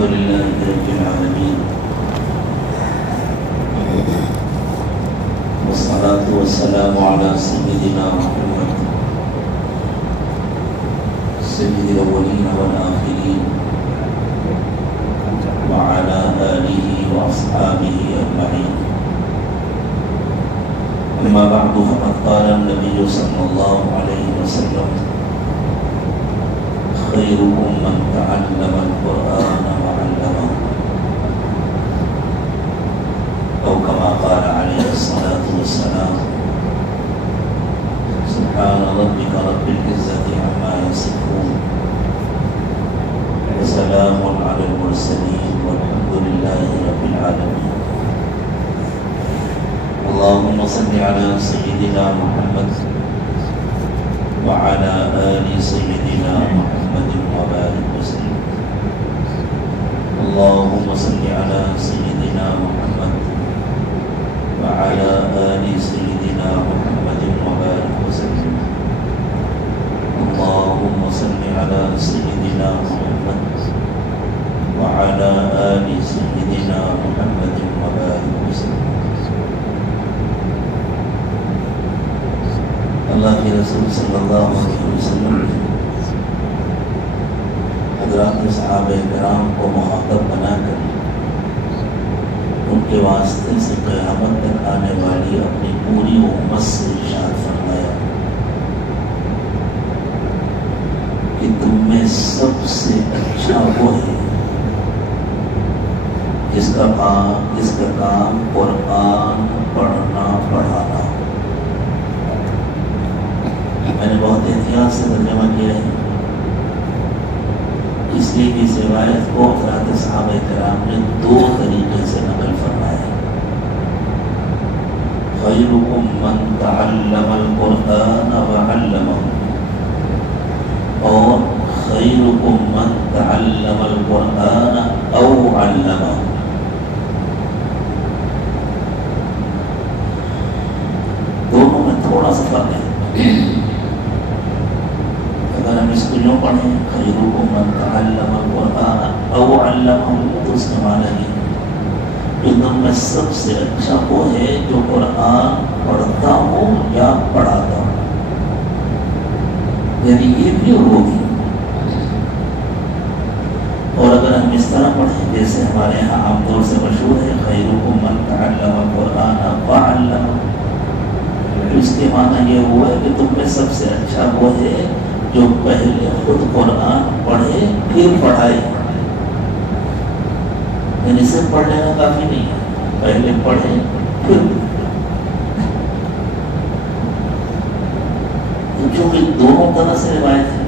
الحمد لله رب العالمين والصلاة والسلام على سيدنا محمد سيد الأولين والآخرين وعلى آله وأصحابه أجمعين. أما بعد فقد قال النبي صلى الله عليه وسلم: خيركم من تعلم القرآن وعلمه، أو كما قال عليه الصلاة والسلام: سبحان ربك رب العزة عما يصفون وسلام على المرسلين والحمد لله رب العالمين. اللهم صل على سيدنا محمد وعلى آل سيدنا محمد وبارك وسلم. اللهم صل على سيدنا محمد وعلى آل سيدنا محمد وبارك وسلم. اللهم صل على سيدنا محمد وعلى آل سيدنا محمد وبارك وسلم. اللہ کے رسول صلی اللہ علیہ وسلم نے حضرات صحابہ کرام کو مخاطب بنا کر ان کے واسطے سے قیامت تک آنے والی اپنی پوری امت سے ارشاد فرمایا کہ تم میں سب سے اچھا وہ ہے جس کا کام قرآن پڑھنا پڑھانا. میں نے بہت احتیاط سے ترجمہ کیا ہے اس لیے کہ اس روایت کو حضرات صحابہ کرام نے دو طریقے سے نقل فرمایا: خیرکم من تعلم القرآن وعلمہ، اور خیرکم من تعلم القرآن او علمہ. دونوں میں تھوڑا سا فرق ہے. اگر ہم اس کو یوں پڑھیں خیرکم من تعلم القرآن او علمہ، تو اس کا معنی ہے کہ تم میں سب سے اچھا وہ ہے جو قرآن پڑھتا ہو یا پڑھاتا ہو. یعنی یہ بھی ہوگی. اور اگر ہم اس طرح پڑھیں جیسے ہمارے یہاں عام طور سے مشہور ہے خیرکم من تعلم القرآن وعلمہ، اس کے معنی یہ ہوا ہے کہ تم میں سب سے اچھا وہ ہے جو پہلے خود قرآن پڑھے پھر پڑھائے. یعنی صرف پڑھ لینا کافی نہیں ہے، پہلے پڑھے پھر. چونکہ دونوں طرح سے روایت ہے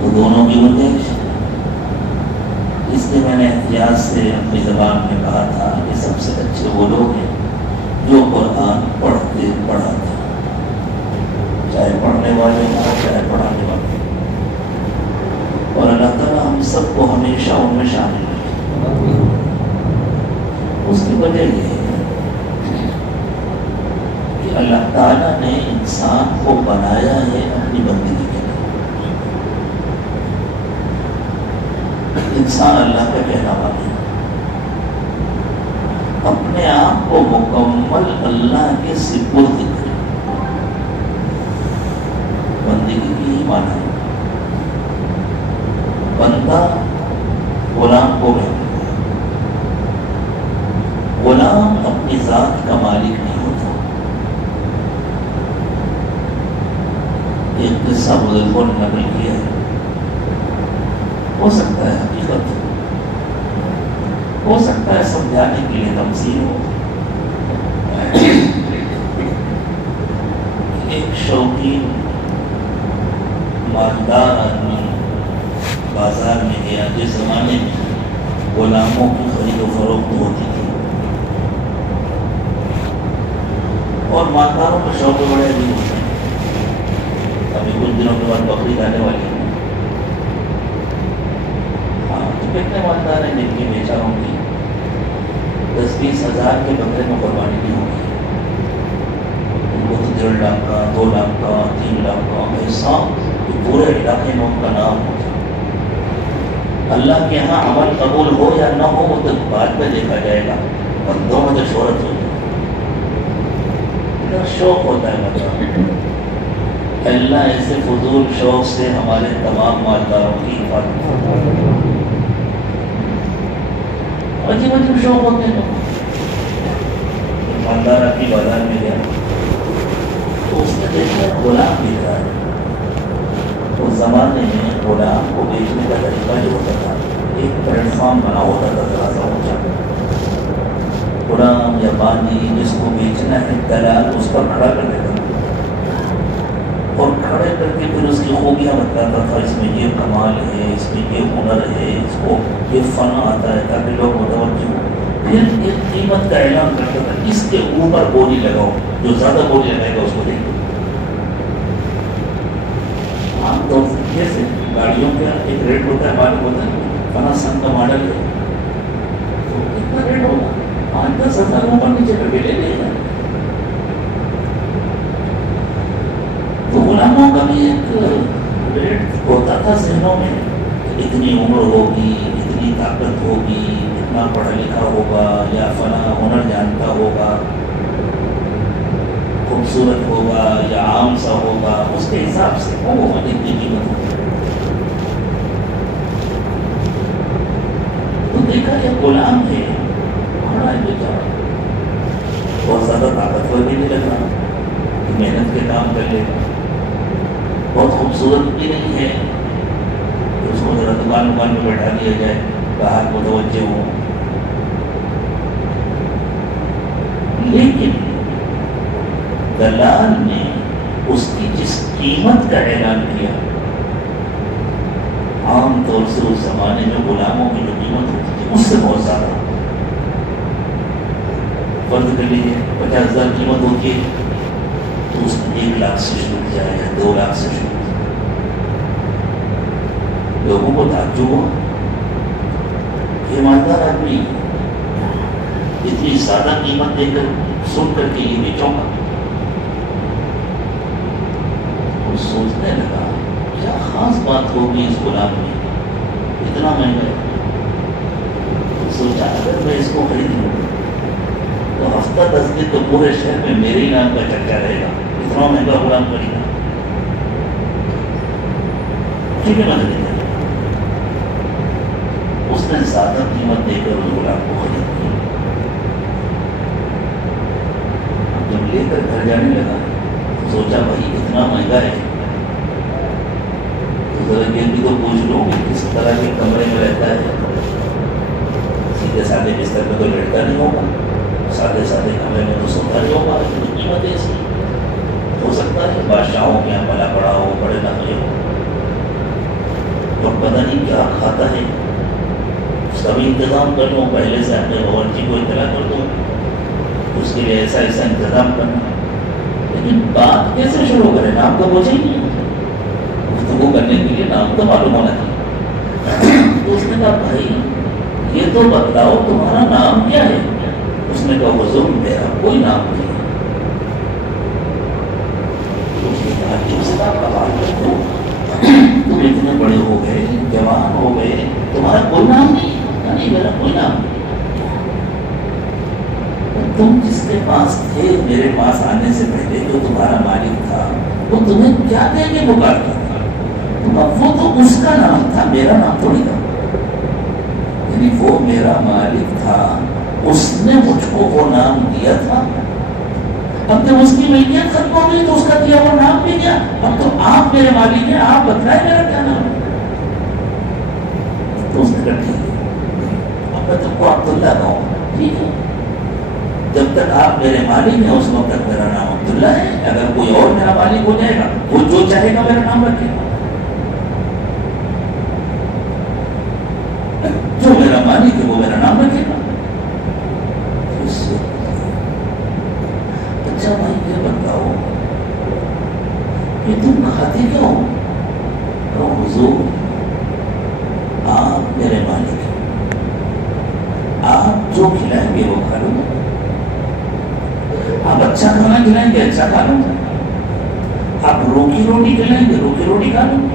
تو دونوں کی گنجائش ہے. اس لیے میں نے احتیاط سے اپنی زبان میں کہا تھا کہ سب سے اچھے وہ لوگ ہیں جو قرآن پڑھتے پڑھاتے، چاہے پڑھنے والے ہوں چاہے پڑھانے والے. اور اللہ تعالیٰ ہم سب کو ہمیشہ ان میں شامل رکھے. اس کی وجہ یہ ہے کہ اللہ تعالیٰ نے انسان کو بنایا ہے اپنی بندگی کے لیے. انسان اللہ کا کہنا والا ہے، اپنے آپ کو مکمل اللہ کے سپرد کرے. بندگی کی ہی معنی ہے. بندہ غلام کو کہتے ہیں. غلام اپنی ذات کا مالک نہیں ہوتا. ایک قصہ بزرگوں نے نقل کیا ہے، ہو سکتا ہے حقیقت ہو سکتا ہے سمجھانے کے لیے تمثیل ہو. ایک شوقین مالدار آدمی بازار میں گیا. جس زمانے میں غلاموں کی خرید و فروخت ہوتی تھی اور مالداروں کے شوق بڑے بھی ہوتے ہیں. ابھی کچھ دنوں کے بعد بقرعید آنے والی ہے. تو کتنے مالدار ہیں جن کی بیچاروں کی 10-20 ہزار کے بکرے میں قربانی نہیں ہوگی. ان کو تو 1.5 لاکھ کا 2 لاکھ کا 3 لاکھ کا ایسا پورے علاقے میں ان کا نام ہوتا. اللہ کے یہاں عمل قبول ہو یا نہ ہو وہ تو بعد میں دیکھا جائے گا، بندوں میں تو شہرت ہوتی ہے، شوق ہوتا ہے مطلب اللہ ایسے فضول شوق سے ہمارے تمام مالداروں کی حفاظت، عجیب عجیب شوق ہوتے ہیں لوگ. مالدار اپنی بازار میں گیا تو اس نے دیکھا غلام بیچ رہا ہے. اس زمانے میں غلام کو بیچنے کا طریقہ جو ہوتا تھا ایک پلیٹ فارم بنا ہوتا تھا ذرا سا اونچا، غلام یا بانی جس کو بیچنا ہے دلال اس پر کھڑا کر دیتا تھا اور کھڑے کر کے پھر اس کی خوبیاں بتاتا تھا، اس میں یہ کمال ہے، اس میں یہ ہنر ہے، اس کو یہ فن آتا ہے، تاکہ لوگ متوجہ ہوں. پھر ایک قیمت کا اعلان کرتا تھا، اس کے اوپر بولی لگاؤ، جو زیادہ بولی لگائے گا اس کو دیں گے. عام طور سے جیسے گاڑیوں کا ایک ریٹ ہوتا ہے، مالک ہوتا ہے فلاں سن کا ماڈل ہے تو کتنا ریٹ ہوگا، 5-10 ہزار اوپر نیچے کر کے لے لے گا. تو غلاموں کا بھی ایک ریٹ ہوتا تھا ذہنوں میں، اتنی عمر ہوگی، اتنی طاقت ہوگی، اتنا پڑھا لکھا ہوگا یا فلاں ہنر جانتا ہوگا، خوبصورت ہوگا یا عام سا ہوگا، اس کے حساب سے وہ اتنی قیمت ہوگی. تو دیکھا یہ غلام ہے، بڑا ہے بیچارہ، بہت زیادہ طاقتور بھی نہیں لگ رہا، محنت کے کام کر لے گا، بہت خوبصورت بھی نہیں ہے کہ اس کو ذرا دکان میں بیٹھا دیا جائے، باہر متوجہ ہو. لیکن دلال نے اس کی جس قیمت کا اعلان کیا، عام طور سے اس زمانے میں غلاموں کی جو قیمت ہوتی تھی اس سے بہت زیادہ. فرض کر لیجیے 50,000 قیمت ہوتی ہے تو اس میں 1 لاکھ سے شروع کیا یا 2 لاکھ سے شروع. لوگوں کو تعجب ہوا، یہ مالدار آدمی اتنی زیادہ قیمت دے کر سن کر کے یہ بھی چونکا. سوچنے لگا کیا خاص بات ہوگی اس غلام میں، اتنا مہنگا. سوچا اگر میں اس کو خرید لوں تو ہفتہ 10 دن تو پورے شہر میں میرے ہی نام کا چرچا رہے گا، اتنا مہنگا غلام خریدا. ٹھیک ہے میں خرید لیا. اس نے زیادہ قیمت دے کر اس غلام کو خرید لیا. جب لے کر گھر جانے لگا سوچا بھائی اتنا مہنگا ہے تو ذرا یہ بھی تو پوچھ لوں کہ کس طرح کے کمرے میں رہتا ہے. سیدھے سادے بستر میں تو لیٹتا نہیں ہوگا، سادے سادے کمرے میں تو سوتا نہیں ہوگا. قیمت ایسی ہو سکتا ہے بادشاہوں کے یہاں پلا پڑا ہو، بڑے نقلے ہو، اور پتہ نہیں کیا کھاتا ہے. اس کا بھی انتظام کر لوں، پہلے سے اپنے باورچی کو اطلاع کر دوں، اس کے لیے ایسا ایسا انتظام کرنا. لیکن بات کیسے شروع کرے، نام تو پوچھے ہی نہیں. گفتگو کرنے کے لیے نام تو معلوم ہونا چاہیے. تو اس نے کہا بھائی یہ تو بتلاؤ تمہارا نام کیا ہے. اس نے کہا حضور میرا کوئی نام نہیں. اس نے کہا کیوں سے آپ کا بات کرتے ہو، تم اتنے بڑے ہو گئے، جوان ہو گئے، تمہارا کوئی نام نہیں. نہیں میرا کوئی نام نہیں. تم جس کے پاس تھے میرے پاس آنے سے پہلے جو تمہارا مالک تھا وہ تمہیں کیا کہہ کے پکارتا تھا؟ وہ تو اس کا نام تھا، میرا نام تھوڑی تھا. یعنی وہ میرا مالک تھا، اس نے مجھ کو وہ نام دیا تھا. اب جب اس کی ملکیت ختم ہو گئی تو اس کا دیا وہ نام بھی گیا. اب تو آپ میرے مالک ہیں، آپ بتلائیں میرا کیا نام ہے. تو اس نے کہا ٹھیک ہے اب میں تم کو عبداللہ کہوں. ٹھیک ہے جب تک آپ میرے مالک ہیں اس وقت تک میرا نام عبداللہ ہے. اگر کوئی اور میرا مالک ہو جائے گا وہ جو چاہے گا میرا نام رکھے گا. جو میرا مالک ہے وہ میرا نام رکھے گا. اچھا بھائی یہ بتاؤ کہ تم کھاتے کیا ہو؟ حضور آپ میرے مالک ہیں، آپ جو کھلائیں گے وہ کھا لوں گا. آپ اچھا کھانا کھلائیں گے اچھا کھا لوں گا. آپ روکی روٹی کھلائیں گے روکی روٹی کھا لوں گا.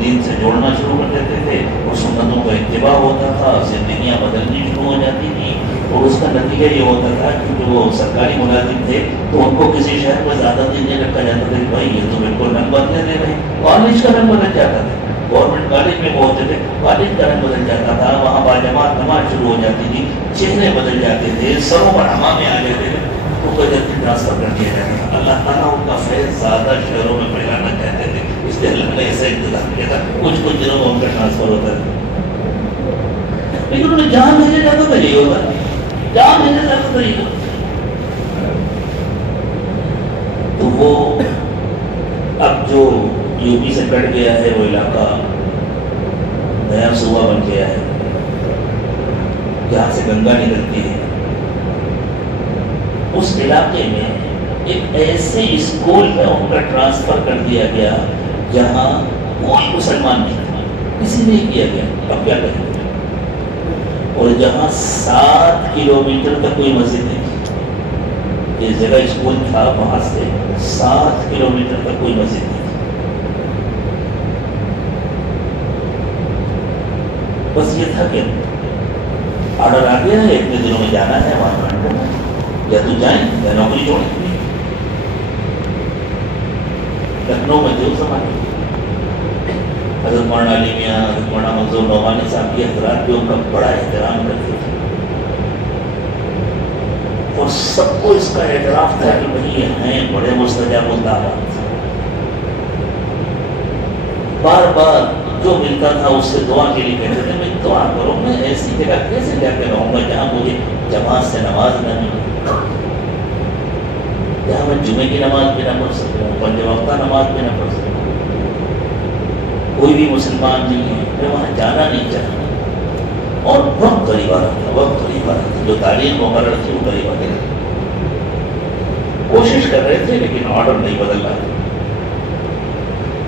دین سے جوڑنا شروع کر دیتے تھے اور سنتوں کا اتباع ہوتا تھا، زندگیاں بدلنی شروع ہو جاتی تھی، اور اس کا نتیجہ یہ ہوتا تھا کہ وہ سرکاری ملازم تھے تو ان کو کسی شہر میں زیادہ دن نہیں رکھا جاتا تھا کہ بھائی یہ تو بالکل رنگ بدلنے دے رہے ہیں، کالج کا رنگ بدل جاتا تھا، گورنمنٹ کالج میں وہ ہوتے تھے کالج کا رنگ بدل جاتا تھا، وہاں باجماعت نماز شروع ہو جاتی تھی، چہرے بدل جاتے تھے، سروں پر ہمامے آ جاتے تھے، ان کو جلدی ٹرانسفر کر دیا جاتا تھا۔ اللہ تعالیٰ ان کا فیض زیادہ شہروں میں پھیلانا چاہتے تھے، اس لیے اللہ نے ایسا انتظام کیا تھا، کچھ دنوں میں ان کا ٹرانسفر ہوتا تھا، لیکن انہیں جہاں بھیجا جاتا تھا یہ ہوتا، جہاں بھیجا جاتا تھا یہ ہوتا۔ تو وہ اب جو یو پی سے کٹ گیا ہے وہ علاقہ نیا صوبہ بن گیا ہے، جہاں سے گنگا نکلتی ہے، اس علاقے میں ایک ایسے اسکول میں ان کا ٹرانسفر کر دیا گیا جہاں کوئی مسلمان نہیں تھا، کسی نہیں کیا گیا، اب کیا کریں، اور جہاں 7 کلومیٹر تک کوئی مسجد نہیں تھی، جس جگہ اسکول تھا وہاں سے 7 کلومیٹر تک کوئی مسجد نہیں تھی، بس یہ تھا کہ آرڈر آ گیا ہے اتنے دنوں میں جانا ہے وہاں، یا تو جائیں یا نوکری چھوڑیں۔ لکھنؤ میں جو زمانے حضرت مولانا علی میاں، حضرت مولانا منظور نعمانی صاحب کے حضرات بھی ان کا بڑا احترام کرتے تھے، اور سب کو اس کا اعتراف تھا کہ بھائی یہ ہیں بڑے مستجاب الدعوات، بار بار جو ملتا تھا اس سے دعا کے لیے کہتے تھے میں دعا کرو، میں ایسی جگہ کیسے جا کے رہوں گا جہاں مجھے جماعت سے نماز نہ ملے، جہاں میں جمعے کی نماز بھی نہ پڑھ سکوں، پنج وقتہ نماز بھی نہ پڑھ سکوں، کوئی بھی مسلمان نہیں ہے، میں وہاں جانا نہیں چاہتا، اور وقت قریب آ رہا تھا، وقت قریب آ رہا تھا، جو تعلیم مقرر تھی وہ قریب آ گئی، کوشش کر رہے تھے لیکن آرڈر نہیں بدل رہا تھا۔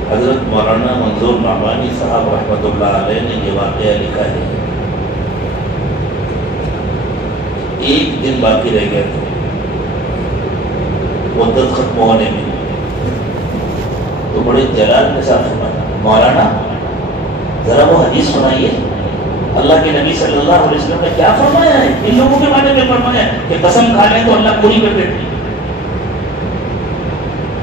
حضرت مولانا منظور نعمانی صاحب رحمۃ اللہ علیہ نے یہ واقعہ لکھا ہے، ایک دن باقی رہ گیا تھا مدت ختم ہونے میں، تو بڑے جلال کے ساتھ فرمایا مولانا ذرا وہ حدیث سنائیے، اللہ کے نبی صلی اللہ علیہ وسلم نے کیا فرمایا ہے، ان لوگوں کے بارے میں فرمایا ہے کہ قسم کھا لیں تو اللہ پوری کر دیتے ہیں۔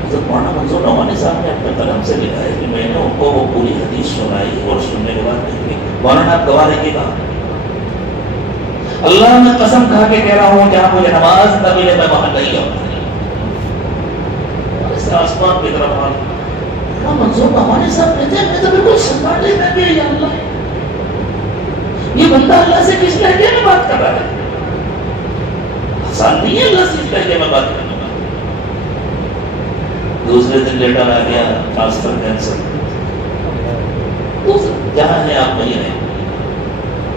حضرت مولانا منظور نعمانی صاحب نے اپنے قلم سے لکھا ہے کہ میں نے ان کو وہ پوری حدیث سنائی اور سننے کے بعد دیکھی مولانا آپ گواہ رہیے گا، اللہ میں قسم کھا کے کہہ رہا ہوں جہاں مجھے نماز نہ ملے میں وہاں نہیں آؤں، آسمان کی طرف آ منظور نعمانی صاحب کہتے ہیں میں تو بالکل سناٹے میں بھی، یا اللہ یہ بندہ اللہ سے کس لہجے میں بات کر رہا ہے، آسان نہیں ہے اللہ سے اس لہجے میں بات کرنا۔ دوسرے دن لیٹر آ گیا ٹرانسفر کینسل، جہاں ہے آپ وہیں رہیں،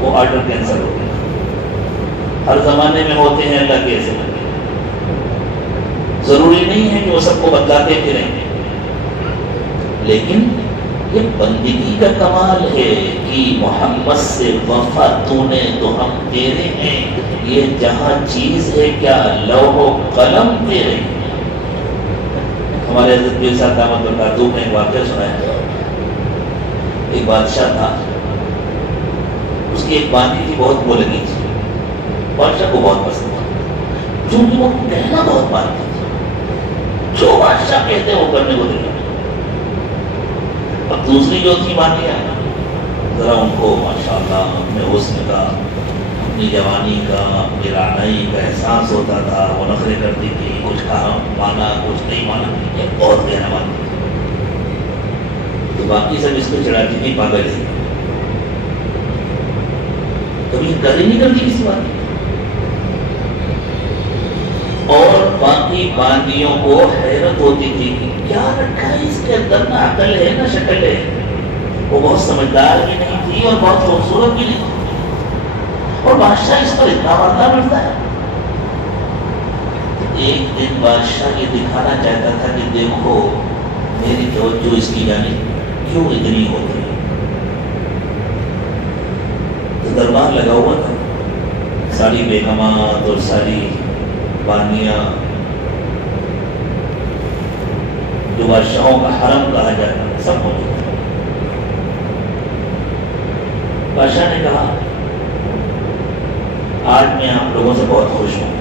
وہ آرڈر کینسل ہو گیا۔ ہر زمانے میں ہوتے ہیں اللہ کے ایسے بندے، ضروری نہیں ہے کہ وہ سب کو بدلاتے پھریں، لیکن یہ بندگی کا کمال ہے کہ محمد سے وفا تو نے تو ہم تیرے ہیں، یہ جہاں چیز ہے کیا لوح و قلم تیرے ہیں۔ ہمارے حضرت پیر صاحب دامت برکاتہ نے ایک واقعہ سنایا، ایک بادشاہ تھا، اس کی ایک بانی تھی بہت بولگی تھی، بادشاہ کو بہت پسند تھا، چونکہ وہ کہنا بہت مانتی تھی، جو بادشاہ کہتے ہیں وہ کرنے کو دے۔ اب دوسری جو تھی بانیاں ذرا ان کو ماشاءاللہ اپنے حسن کا، اپنی جوانی کا، اپنی رعنائی کا احساس ہوتا تھا، وہ نخرے کرتی تھی، کچھ کہا مانا کچھ نہیں مانا، یہ بہت کہنا مانتی تھی، تو باقی سب اس کو چڑھاتی تھی پاگل ہے، کبھی ڈر ہی نہیں کرتی کسی بات کی، اور باقی باندیوں کو حیرت ہوتی تھی کہ کیا رکھا ہے اس کے اندر، نہ عقل ہے نہ شکل ہے، وہ بہت سمجھدار بھی نہیں تھی اور بہت خوبصورت بھی نہیں تھی، اور بادشاہ اس پر اتنا مردہ بڑھتا ہے۔ ایک دن بادشاہ یہ دکھانا چاہتا تھا کہ دیکھو میری توجہ اس کی جانب کیوں اتنی ہوتی ہے، تو دربار لگا ہوا تھا، ساری بیگمات اور ساری بانیاں جو بادشاہوں کا حرم کہا جاتا ہے سب موجود تھا، بادشاہ نے کہا آج میں آپ لوگوں سے بہت خوش ہوں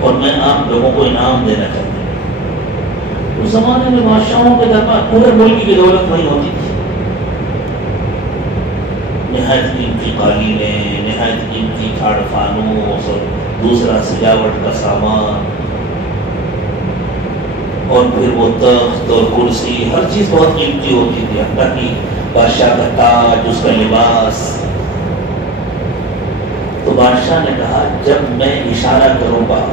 اور میں آپ لوگوں کو انعام دینا چاہتا ہوں۔ اس زمانے میں بادشاہوں کے دربار پورے ملک کی دولت نہیں ہوتی تھی، نہایت قیمتی قالینیں، نہایت قیمتی کھاڑ فانوس اور دوسرا سجاوٹ کا سامان، اور پھر وہ تخت اور کرسی، ہر چیز بہت قیمتی ہوتی تھی، حتیٰ کہ بادشاہ کا تاج، اس کا لباس۔ تو بادشاہ نے کہا جب میں اشارہ کروں گا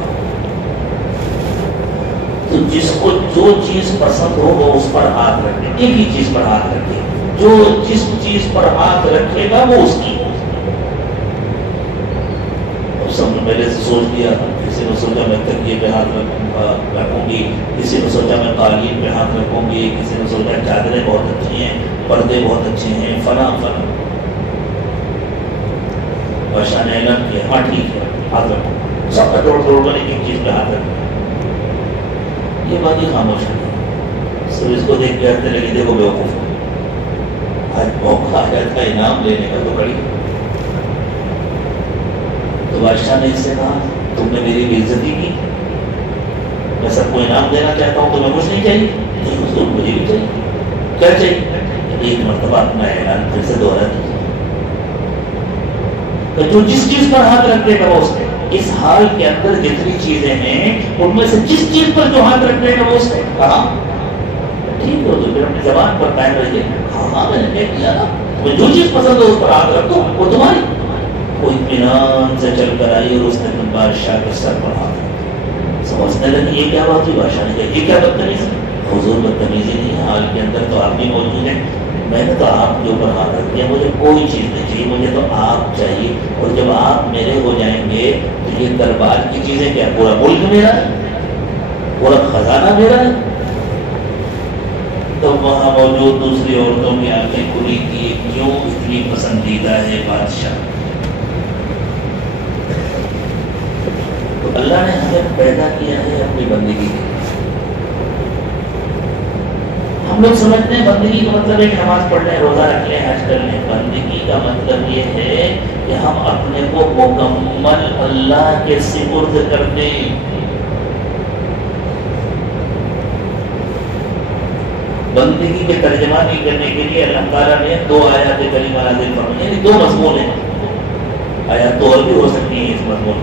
تو جس کو جو چیز پسند ہو وہ اس پر ہاتھ رکھے، ایک ہی چیز پر ہاتھ رکھے، جو جس چیز پر ہاتھ رکھے گا وہ اس کی۔ سب نے پہلے سے سوچ لیا، کسی نے سوچا میں تکیے پہ ہاتھ رکھوں گی، کسی نے سوچا میں قالین پہ ہاتھ رکھوں گی، کسی نے سوچا چادریں بہت اچھی ہیں، پردے بہت اچھے ہیں، فلاں فلاں۔ بادشاہ نے اعلان کیا ہاں ٹھیک ہے ہاتھ رکھو، سب کا توڑ کر ایک ایک چیز پہ ہاتھ رکھو۔ یہ بات ہی خاموش ہے، سب اس کو دیکھ کے ہنسنے لگی، دیکھو بیوقوف آج موقع آیا تھا انعام لینے کا تو کڑی۔ تو بادشاہ نے اس سے کہا تم نے میری بے عزتی کی، میں سب کو انعام دینا چاہتا ہوں، تمہیں کچھ نہیں چاہیے؟ نہیں حضور مجھے بھی چاہیے۔ کیا چاہیے؟ ایک مرتبہ اپنا اعلان پھر سے دوہرا دیجیے کہ جو جس چیز پر ہاتھ رکھے گا وہ اس نے، اس حال کے اندر جتنی چیزیں ہیں ان میں سے جس چیز پر جو ہاتھ رکھے گا وہ اس نے کہا ٹھیک ہو تو پھر اپنی زبان پر قائم رہیے، ہاں میں نے کہہ دیا نا، میں جو چیز پسند ہو اس پر ہاتھ رکھو وہ تمہاری۔ وہ اطمینان سے چل کر آئی اور اس نے بادشاہ کے سر پر ہاتھ رکھا۔ سمجھنے لگی یہ کیا بات ہوئی؟ بادشاہ نے کہا یہ کیا بدتمیزی؟ حضور بدتمیزی نہیں ہے، حال کے اندر تو آپ بھی موجود ہیں، میں نے تو آپ کے اوپر ہاتھ رکھ دیا، مجھے کوئی چیز نہیں چاہیے، مجھے تو آپ چاہیے، اور جب آپ میرے ہو جائیں گے تو یہ دربار کی چیزیں کیا پورا ملک میرا ہے، پورا خزانہ میرا ہے۔ تو وہاں موجود دوسری عورتوں کی آنکھیں کھلی کی، کیوں اتنی پسندیدہ ہے بادشاہ؟ تو اللہ نے ہمیں پیدا کیا ہے اپنی بندگی کے لیے۔ ہم لوگ سمجھتے ہیں بندگی کا مطلب ہے کہ نماز پڑھ لیں، روزہ رکھ لیں، حج کر لیں۔ بندگی کا مطلب یہ ہے کہ ہم اپنے کو مکمل اللہ کے سپرد کر دیں۔ بندگی کے ترجمانی کرنے کے لیے اللہ تعالیٰ نے دو آیات کریمہ نازل فرمائی، یعنی دو مضمون ہیں، آیات تو اور بھی ہو سکتی ہیں اس مضمون۔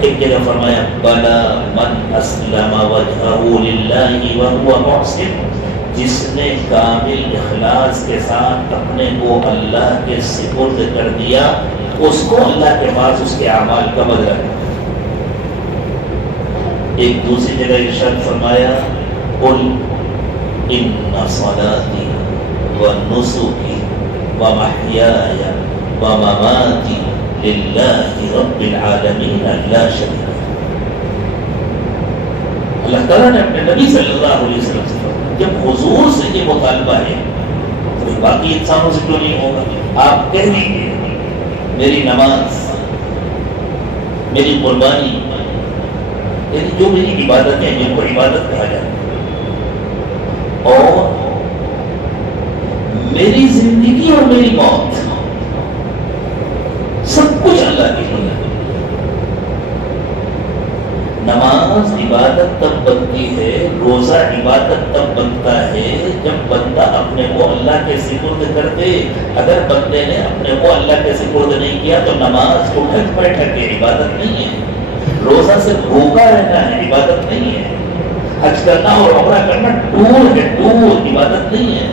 ایک جگہ فرمایا بلا من اسلم وجهه للہ وهو محسن، جس نے کامل اخلاص کے ساتھ اپنے کو اللہ کے سپرد کر دیا، اس کو اللہ کے پاس اس کے اعمال کا بدلہ ہے۔ ایک دوسری جگہ ارشاد فرمایا قل ان صلاتی ونسکی ومحیای ومماتی للہ رب العالمین لا شریک لہ۔ اللہ تعالیٰ نے اپنے نبی صلی اللہ علیہ وسلم سے جب حضور سے یہ مطالبہ ہے تو باقی انسانوں سے کیوں نہیں ہوگا؟ آپ کہہ دیجیے میری نماز، میری قربانی، یعنی جو میری عبادتیں ہیں جن کو عبادت کہا جاتا ہے، اور میری زندگی اور میری موت، سب کچھ اللہ کے لیے۔ نماز عبادت تب بنتی ہے، روزہ عبادت تب بنتا ہے جب بندہ اپنے کو اللہ کے سپرد کر دے۔ اگر بندے نے اپنے کو اللہ کے سپرد نہیں کیا تو نماز اٹھک بیٹھک کے عبادت نہیں ہے، روزہ سے بھوکا رہنا ہے عبادت نہیں ہے، حج کرنا اور عمرہ کرنا ٹور ہے، ٹور عبادت نہیں ہے،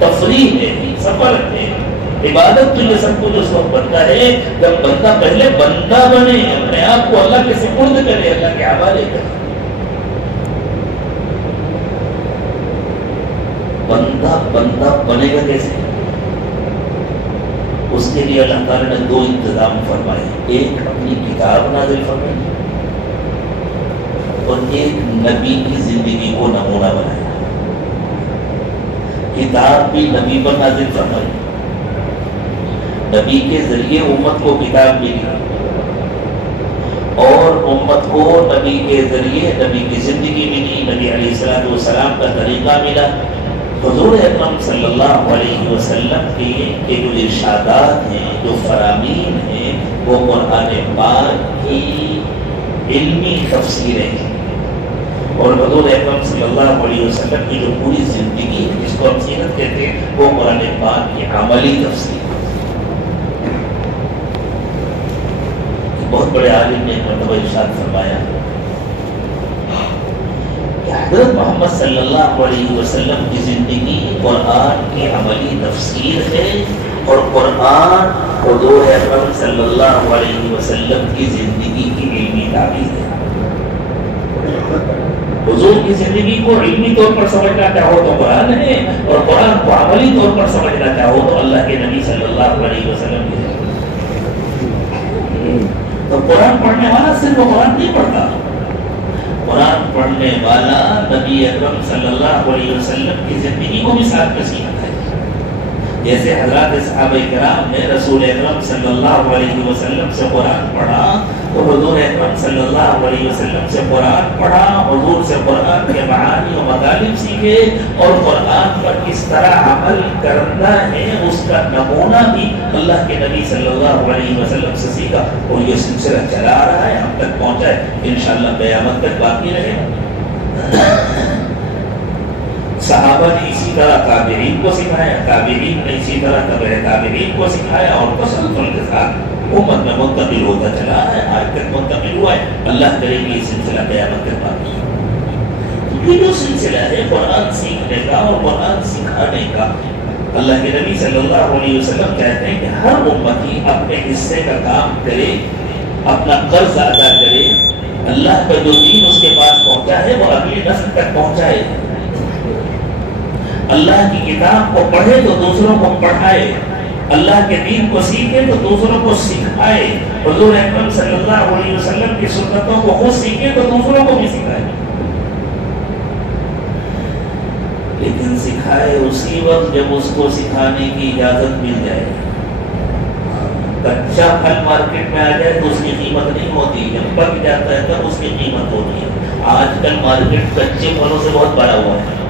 تفریح ہے، سفر ہے۔ عبادت تو یہ سب کچھ اس وقت بنتا ہے جب بندہ پہلے بندہ بنے، اپنے آپ کو اللہ کے سپرد کرے، اللہ کے حوالے کرے۔ بندہ بنے گا کیسے؟ اس کے لیے اللہ تعالیٰ نے دو انتظام فرمائے، ایک اپنی کتاب نازل فرمائی اور ایک نبی کی زندگی کو نمونہ بنایا۔ کتاب بھی نبی پر نازل فرمائی، نبی کے ذریعے امت کو کتاب ملی، اور امت کو نبی کے ذریعے نبی کی زندگی ملی، نبی علیہ السلام کا طریقہ ملا۔ حضور اکرم صلی اللہ علیہ وسلم کے جو ارشادات ہیں، جو فرامین ہیں، وہ قرآن پاک کی علمی تفسیریں ہیں، اور حضور اکرم صلی اللہ علیہ وسلم کی جو پوری زندگی ہے جس کو ہم سیرت کہتے ہیں، وہ قرآن پاک کی عملی تفسیر ہے۔ بہت بڑے عالم نے ایک مرتبہ ارشاد فرمایا کہ حضرت محمد صلی اللہ علیہ وسلم کی زندگی قرآن کی عملی تفسیر ہے، اور قرآن حضور اکرم صلی اللہ علیہ وسلم کی زندگی کی علمی تعبیر ہے۔ حضور کی زندگی کو علمی طور پر سمجھنا چاہو تو قرآن ہے، اور قرآن کو عملی طور پر سمجھنا چاہو تو اللہ کے نبی صلی اللہ علیہ وسلم کی زندگی۔ تو قرآن پڑھنے والا صرف قرآن نہیں پڑھتا، قرآن پڑھنے والا نبی اکرم صلی اللہ علیہ وسلم کی زندگی کو بھی ساتھ میں سیکھتا ہے۔ جیسے حضرات صحابہ کرام نے رسول اکرم صلی اللہ علیہ وسلم سے قرآن پڑھا، تو حضور اکرم صلی اللہ علیہ وسلم سے قرآن پڑھا، حضور سے قرآن کے معانی و مطالب سیکھے، اور قرآن پر کس طرح عمل کرنا ہے اس کا نمونہ بھی اللہ کے نبی صلی اللہ علیہ وسلم سے سیکھا، اور یہ سلسلہ چلا آ رہا ہے، ہم تک پہنچا ہے، انشاءاللہ قیامت تک باقی رہے گا۔ صحابہ نے اسی طرح تابعین کو سکھایا، تابعین نے اسی طرح تبع تابعین کو سکھایا، اور تسلسل کے ساتھ امت میں منتقل ہوتا چلا ہے، آج تک منتقل ہوا ہے۔ اللہ کرے گی یہ سلسلہ قیامت تک باقی ہے۔ یہ جو سلسلہ ہے قرآن سیکھنے کا اور قرآن سکھانے کا، اللہ کے نبی صلی اللہ علیہ وسلم کہتے ہیں کہ ہر امتی اپنے حصے کا کام کرے، اپنا قرض ادا کرے، اللہ کا جو دین اس کے پاس پہنچا ہے وہ اگلی نسل تک پہنچائے، اللہ کی کتاب کو پڑھے تو دوسروں کو پڑھائے، اللہ کے دین کو سیکھے تو دوسروں کو سکھائے، حضور اکرم صلی اللہ علیہ وسلم کی سنتوں کو خود سیکھے تو دوسروں کو بھی سکھائے۔ لیکن سکھائے اسی وقت جب اس کو سکھانے کی اجازت مل جائے۔ کچا پھل مارکیٹ میں آ جائے تو اس کی قیمت نہیں ہوتی، جب پک جاتا ہے تب اس کی قیمت ہوتی ہے۔ آج کل مارکیٹ کچے پھلوں سے بہت بڑا ہوا ہے،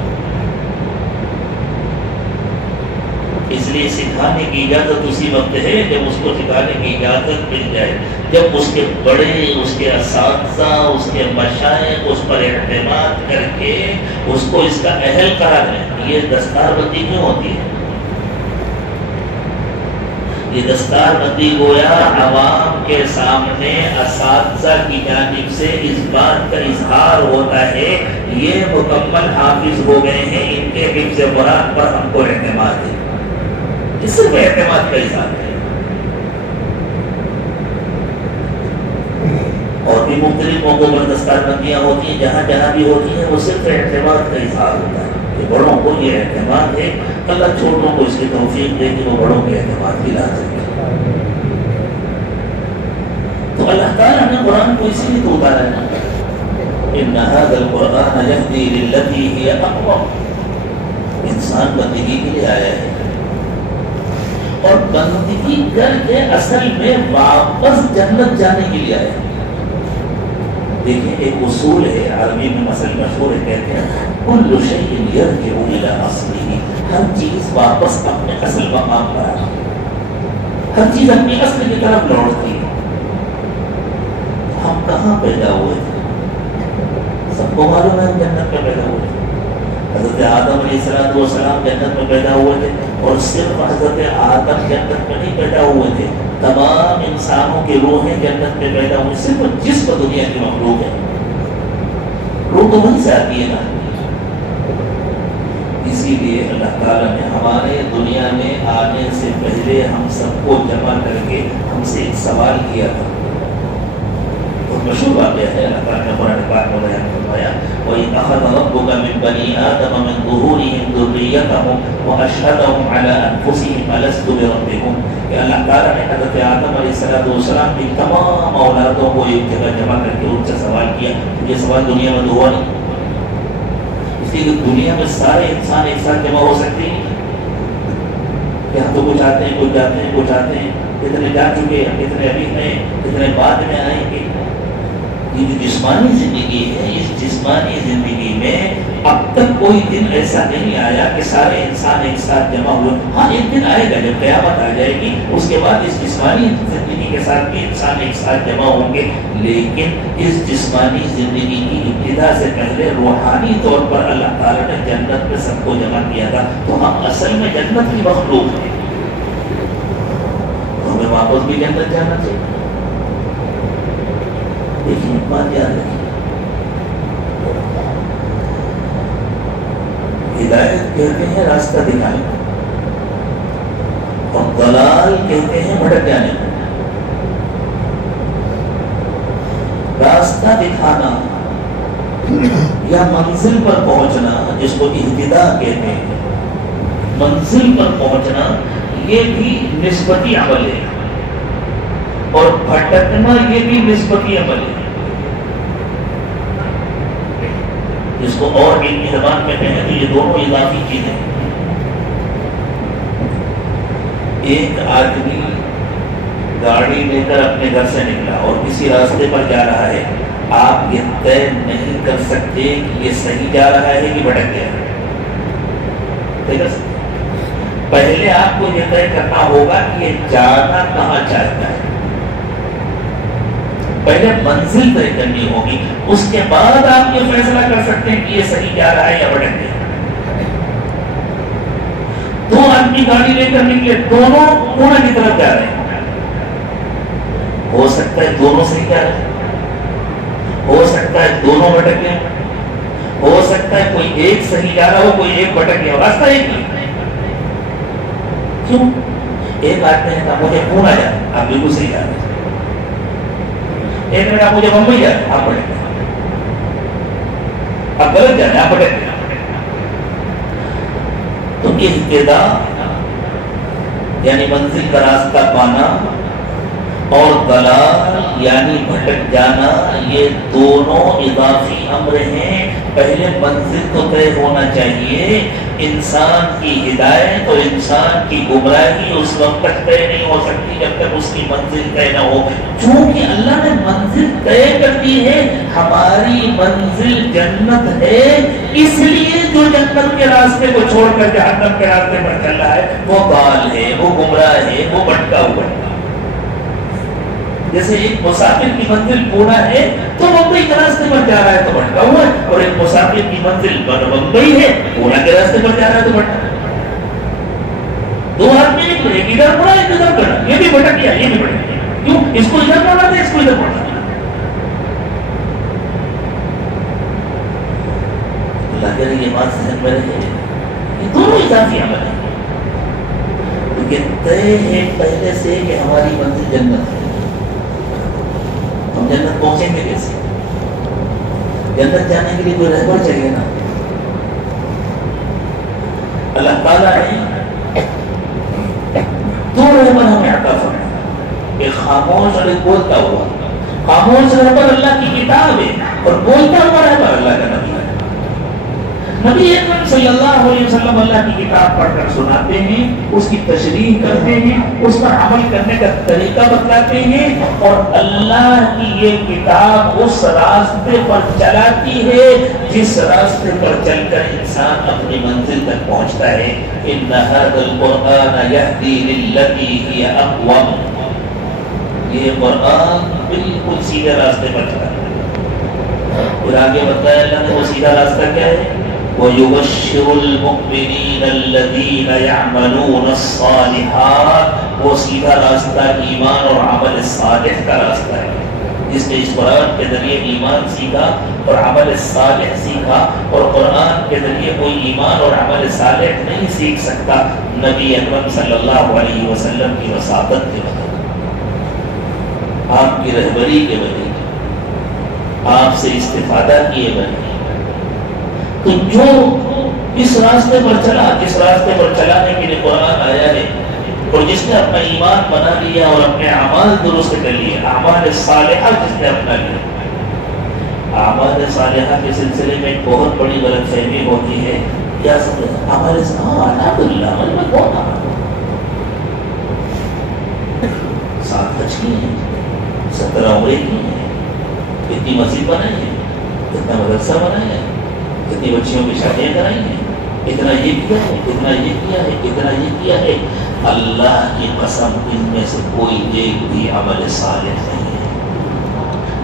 اس لیے سکھانے کی اجازت اسی وقت ہے جب اس کو سکھانے کی اجازت مل جائے، جب اس کے بڑے، اس کے اساتذہ، اس کے مشائخ اس پر اعتماد کر کے اس کو اس کا اہل قرار دیں۔ یہ دستار بندی کیوں ہوتی ہے؟ یہ دستار بندی گویا عوام کے سامنے اساتذہ کی جانب سے اس بات کا اظہار ہوتا ہے یہ مکمل حافظ ہو گئے ہیں، ان کے حفظ قرآن پر ہم کو اعتماد ہے، اس سے اعتماد کا اظہار ہے۔ اور بھی مختلف موقعوں پر دستار بندیاں ہوتی ہیں، جہاں جہاں بھی ہوتی ہیں وہ صرف اعتماد کا اظہار ہوتا ہے کہ بڑوں کو یہ اعتماد ہے، اللہ چھوٹوں کو اس کی توفیق دے کہ وہ بڑوں کے اعتماد کی لا سکے۔ تو اللہ تعالیٰ نے قرآن کو اسی لیے تو اتارا ہے، ان هذا القرآن يهدي للتي هي اقوم، انسان بندگی کے لیے آیا ہے، اور بندگی کر کے اصل میں واپس جنت جانے کے لیے آیا ہے۔ دیکھیں ایک اصول ہے عربی میں مثل مشہور ہے، کہتے ہیں کل شیء یرجع الی اصلہ، ہر چیز واپس اپنے اصل مقام پر آتی ہے، ہر چیز اپنی اصل کی طرف لوٹتی ہے۔ ہم کہاں پیدا ہوئے تھے؟ سب کو معلوم ہے جنت میں پیدا ہوئے تھے، حضرت آدم علیہ السلام جنت میں پیدا ہوئے تھے، اور صرف حضرت آدم جنت میں نہیں پیدا ہوئے تھے، تمام انسانوں کی روحیں جنت میں پیدا ہوئی، صرف جسم دنیا کی مخلوق ہے، روح تو وہیں سے آتی ہے نا۔ اسی لیے اللہ تعالیٰ نے ہمارے دنیا میں آنے سے پہلے ہم سب کو جمع کر کے ہم سے ایک سوال کیا تھا، اور مشہور واقعہ ہے، اللہ تعالیٰ نے قرآن پاک میں بیان فرمایا وَإِذْ أَخَذَ رَبُّكَ مِنْ بَنِي آدَمَ مِنْ ظُهُورِهِمْ ذُرِّيَّتَهُمْ وَأَشْهَدَهُمْ عَلَىٰ أَنفُسِهِمْ أَلَسْتُ بِرَبِّكُمْ، کہ اللہ تعالیٰ نے حضرت آدم علیہ السلام کی تمام اولادوں کو ایک جگہ جمع کر کے ان سے سوال کیا۔ یہ سوال دنیا میں تو ہوا نہیں، اس لیے دنیا میں سارے انسان ایک ساتھ جمع ہو سکتے ہیں کہ ہم تو کچھ آتے ہیں، کچھ جاتے ہیں، کچھ آتے ہیں، کتنے جا چکے ہیں، کتنے ابھی ہیں، کتنے بعد میں آئیں گے۔ یہ جو جسمانی زندگی ہے، اس جسمانی زندگی میں اب تک کوئی دن ایسا نہیں آیا کہ سارے انسان ایک ساتھ جمع ہوئے. ہاں ایک دن آئے گا جب قیامت آ جائے گی، اس کے بعد اس جسمانی زندگی کے ساتھ بھی انسان ایک ساتھ جمع ہوں گے. لیکن اس جسمانی زندگی کی ابتدا سے پہلے روحانی طور پر اللہ تعالیٰ نے جنت میں سب کو جمع کیا تھا. تو ہم اصل میں جنت کی مخلوق ہیں، ہمیں واپس بھی جنت جانا چاہیے. لیکن ایک بات یاد رکھیے، ہدایت کہتے ہیں راستہ دکھانے کو، اور ضلال کہتے ہیں بھٹک جانے کو. راستہ دکھانا یا منزل پر پہنچنا، جس کو اہتدا کہتے ہیں، منزل پر پہنچنا، یہ بھی نسبتی عمل ہے، اور بھٹکنا یہ بھی نسبتی عمل ہے. جس کو اور علمی زبان میں کہیں تو یہ دونوں اضافی چیزیں. ایک آدمی گاڑی لے کر اپنے گھر سے نکلا اور کسی راستے پر جا رہا ہے، آپ یہ طے نہیں کر سکتے کہ یہ صحیح جا رہا ہے کہ بھٹک گیا ہے. پہلے آپ کو یہ طے کرنا ہوگا کہ یہ جانا کہاں چاہتا ہے. پہلے منزل طے کرنی ہوگی، اس کے بعد آپ یہ فیصلہ کر سکتے ہیں کہ یہ صحیح جا رہا ہے یا بھٹک گیا. دو آدمی گاڑی لے کر نکلے، دونوں پونا کی طرف جا رہے ہیں. ہو سکتا ہے دونوں صحیح جا رہے ہیں، ہو سکتا ہے دونوں بھٹک گئے، ہو سکتا ہے کوئی ایک صحیح جا رہا ہو، کوئی ایک بھٹک گیا ہو. راستہ ایک ہی. کیوں؟ ایک آدمی نے کہا مجھے پونا جانا، آپ بالکل صحیح جا رہے ہیں. ایک نے کہا مجھے ممبئی جانا، آپ بھٹک گئے. آپ غلط جانے، آپ بھٹک گئے. تو اہتدا یعنی منزل کا راستہ پانا اور ضلال یعنی بھٹک جانا، یہ دونوں اضافی امر ہیں. پہلے منزل تو طے ہونا چاہیے. انسان کی ہدایت اور انسان کی گمراہی اس وقت تک طے نہیں ہو سکتی جب تک اس کی منزل طے نہ ہو. چونکہ اللہ نے منزل طے کر دی ہے، ہماری منزل جنت ہے، اس لیے جو جنت کے راستے کو چھوڑ کر جہنم کے راستے پر چل رہا ہے وہ ضال ہے، وہ گمراہ ہے، وہ بھٹکا ہوا ہے. جیسے ایک مسافر کی منزل پونا ہے تو ممبئی کے راستے پر جا رہا ہے تو بھٹکا ہوا ہے، اور ایک مسافر کی منزل ممبئی ہے، پونا کے راستے پر جا رہا ہے تو بھٹکا. دو آدمی نکلے، ایک ادھر پڑا ایک ادھر پڑا، یہ بھی بھٹک گیا یہ بھی بھٹک گیا. کیوں؟ اس کو ادھر پڑھنا تھا، اس کو ادھر پڑھنا تھا. اللہ کے لیے یہ بات ذہن میں رہے، یہ دونوں اضافی عمل ہیں. لیکن طے ہے پہلے سے کہ ہماری منزل جنت ہے. ہم جنت پہنچیں گے کیسے؟ جنت جانے کے لیے کوئی رہبر چاہیے نا. اللہ تعالیٰ نے دو رہبر ہمیں عطا فرمایا، ایک خاموش اور ایک بولتا ہوا. خاموش رہبر اللہ کی کتاب ہے، اور بولتا ہوا رہبر اللہ کا نبی ہے. نبی اکرم صلی اللہ علیہ وسلم اللہ کی کتاب پڑھ کر سناتے ہیں، اس کی تشریح کرتے ہیں، اس پر عمل کرنے کا طریقہ بتلاتے ہیں، اور اللہ کی یہ کتاب اس راستے پر چلاتی ہے جس راستے پر چل کر انسان اپنی منزل تک پہنچتا ہے. ان هذا القرآن يهدي للتي هي اقوم. یہ قرآن بالکل سیدھے راستے پر چلا ہے. پھر آگے بتایا اللہ نے وہ سیدھا راستہ کیا ہے. وَيُبَشِّرُ الْمُؤْمِنِينَ الَّذِينَ يَعْمَلُونَ الصَّالِحَاتِ. وہ سیدھا راستہ ایمان اور عمل صالح کا راستہ ہے. جس نے اس قرآن کے ذریعے ایمان سیکھا اور عمل صالح سیکھا، اور قرآن کے ذریعے کوئی ایمان اور عمل صالح نہیں سیکھ سکتا نبی اکرم صلی اللہ علیہ وسلم کی وساطت کے وجہ، آپ کی رہبری کے وجہ، آپ سے استفادہ کیے بنے. تو جو اس راستے پر چلا، جس راستے پر چلانے کے لیے قرآن آیا ہے، اور جس نے اپنا ایمان بنا لیا اور اپنے اعمال درست کر لیے، اعمال صالحہ جس نے اپنا لیا. اعمال صالحہ کے سلسلے میں ایک بہت بڑی غلط فہمی ہوتی ہے. کیا سمجھے؟ عمل الحمدللہ عمل میں بہت عمل، 7 حج کی ہیں، 17 عمرے کی ہیں، کتنی مسجد بنائی ہے، کتنا مدرسہ بنایا ہے، کتنی بچیوں کی شادیاں کرائی ہیں، اتنا یہ کیا ہے، اتنا یہ کیا ہے، اتنا یہ کیا ہے. اللہ کی قسم ان میں سے کوئی ایک بھی عمل صالح نہیں ہے.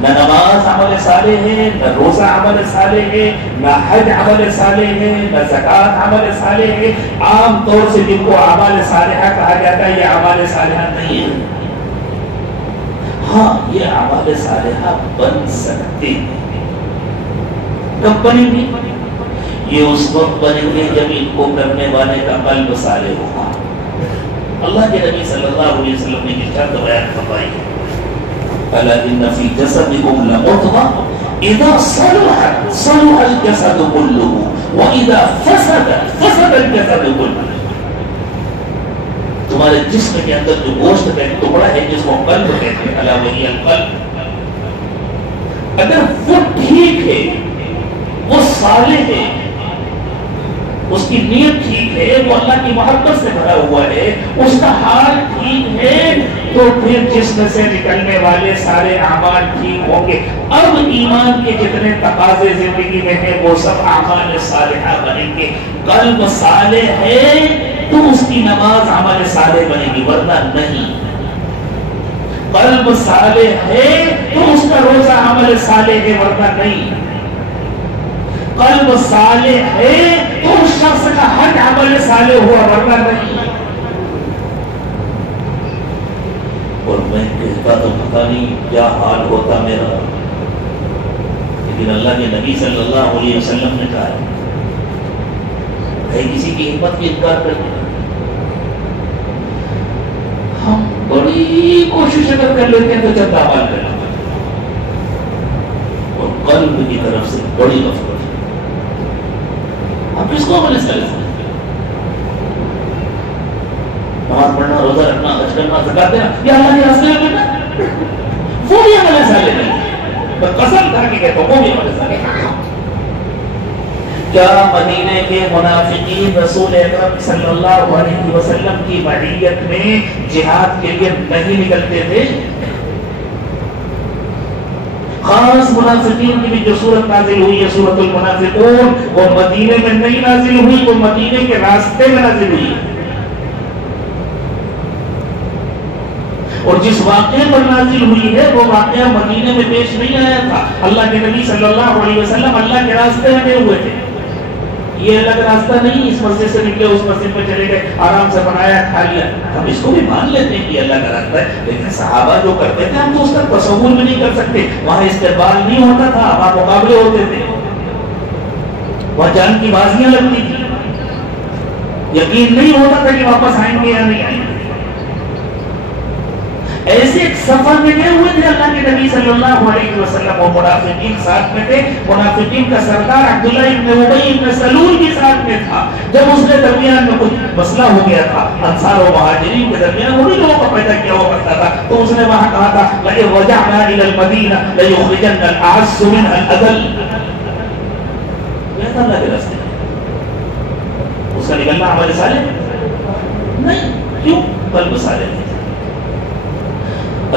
نہ نماز عمل صالح ہے، نہ روزہ عمل صالح ہے، نہ حج عمل صالح ہے، نہ زکوٰۃ عمل صالح ہے. عام طور سے جن کو اعمال صالحہ کہا جاتا ہے یہ اعمال صالحہ نہیں ہے. ہاں یہ اعمال صالحہ بن سکتے ہیں. کب بنیں گے؟ یہ اس وقت بنیں گے جب ان کو کرنے والے کا قلب صالح ہوگا. اللہ کے نبی صلی اللہ علیہ وسلم نے یہ شرط بیان فرمائی ہے، الا ان فی جسدکم لمضغۃ اذا صلحت صلح الجسد كله واذا فسدت فسد الجسد كله. تمہارے جسم کے اندر جو گوشت کا ایک ٹکڑا ہے جس کو قلب کہتے ہیں، الا وہی القلب، اگر وہ ٹھیک ہے، وہ صالح ہے، اس کی نیت ٹھیک ہے، وہ اللہ کی محبت سے بھرا ہوا ہے، اس کا حال ٹھیک ہے، تو پھر جسم سے نکلنے والے سارے اعمال ٹھیک ہوں گے. اب ایمان کے جتنے تقاضے زندگی میں ہیں وہ سب اعمال صالحہ بنیں گے. قلب صالح ہے تو اس کی نماز عمل صالح بنے گی، ورنہ نہیں. قلب صالح ہے تو اس کا روزہ عمل صالح ہے، ورنہ نہیں. قلب صالح ہے تو اس شخص کا حج عمل صالح ہوا، ورنہ نہیں. اور میں کہتا تو پتہ نہیں کیا حال ہوتا میرا، لیکن اللہ کے نبی صلی اللہ علیہ وسلم نے کہا ہے کسی کی ہمت کی انکار کرتے ہیں. ہم بڑی کوشش اگر کر لیتے ہیں تو چند اعمال کر لیتے ہیں، اور قلب کی طرف سے بڑی غفلت. ہم کس کو عمل صالح ہیں؟ نماز پڑھنا، روزہ رکھنا، حج کرنا، زکات دینا، یہ اللہ کے راستے میں کرنا، وہ بھی عمل صالح نہیں. میں قسم کھا کے کہتا ہوں وہ بھی عمل صالح نہیں. کیا مدینے کے منافقین رسول اکرم صلی اللہ علیہ وسلم کی معیت میں جہاد کے لیے نہیں نکلتے تھے؟ خاص منافقین کی بھی جو سورت نازل ہوئی ہے سورت المنافقون، وہ مدینے میں نہیں نازل ہوئی، وہ مدینے کے راستے میں نازل ہوئی. اور جس واقعے پر نازل ہوئی ہے وہ واقعہ مدینے میں پیش نہیں آیا تھا. اللہ کے نبی صلی اللہ علیہ وسلم اللہ کے راستے میں گئے ہوئے تھے. یہ الگ راستہ نہیں اس مسجد سے نکلے اس مسجد میں چلے گئے، آرام سے بنایا کھا لیا. ہم اس کو بھی مان لیتے ہیں کہ اللہ کا راستہ ہے، لیکن صحابہ جو کرتے تھے ہم تو اس کا تصور بھی نہیں کر سکتے. وہاں استقبال نہیں ہوتا تھا، وہاں مقابلے ہوتے تھے، وہاں جان کی بازیاں لگتی تھی، یقین نہیں ہوتا تھا کہ واپس آئیں گے یا نہیں آئیں گے. ایسے ایک سفر میں گئے ہوئے تھے اللہ کے نبی صلی اللہ علیہ وسلم، اور منافقین ساتھ میں تھے. منافقین کا سردار عبداللہ ابن ابی ابن سلول بھی ساتھ میں تھا. جب اس کے درمیان میں کچھ مسئلہ ہو گیا تھا، انصار و مہاجرین کے درمیان انہی لوگوں کو پیدا کیا ہوا کرتا تھا، تو اس نے وہاں کہا تھا لَئِن رَجَعْنَا إِلَى الْمَدِينَةِ لَيُخْرِجَنَّ الْأَعَزُّ مِنْهَا الْأَذَلَّ. یہ تھا اللہ کے راستے میں. اس کا نکلنا عمل صالح نہیں. کیوں؟ قلب صالح نہیں.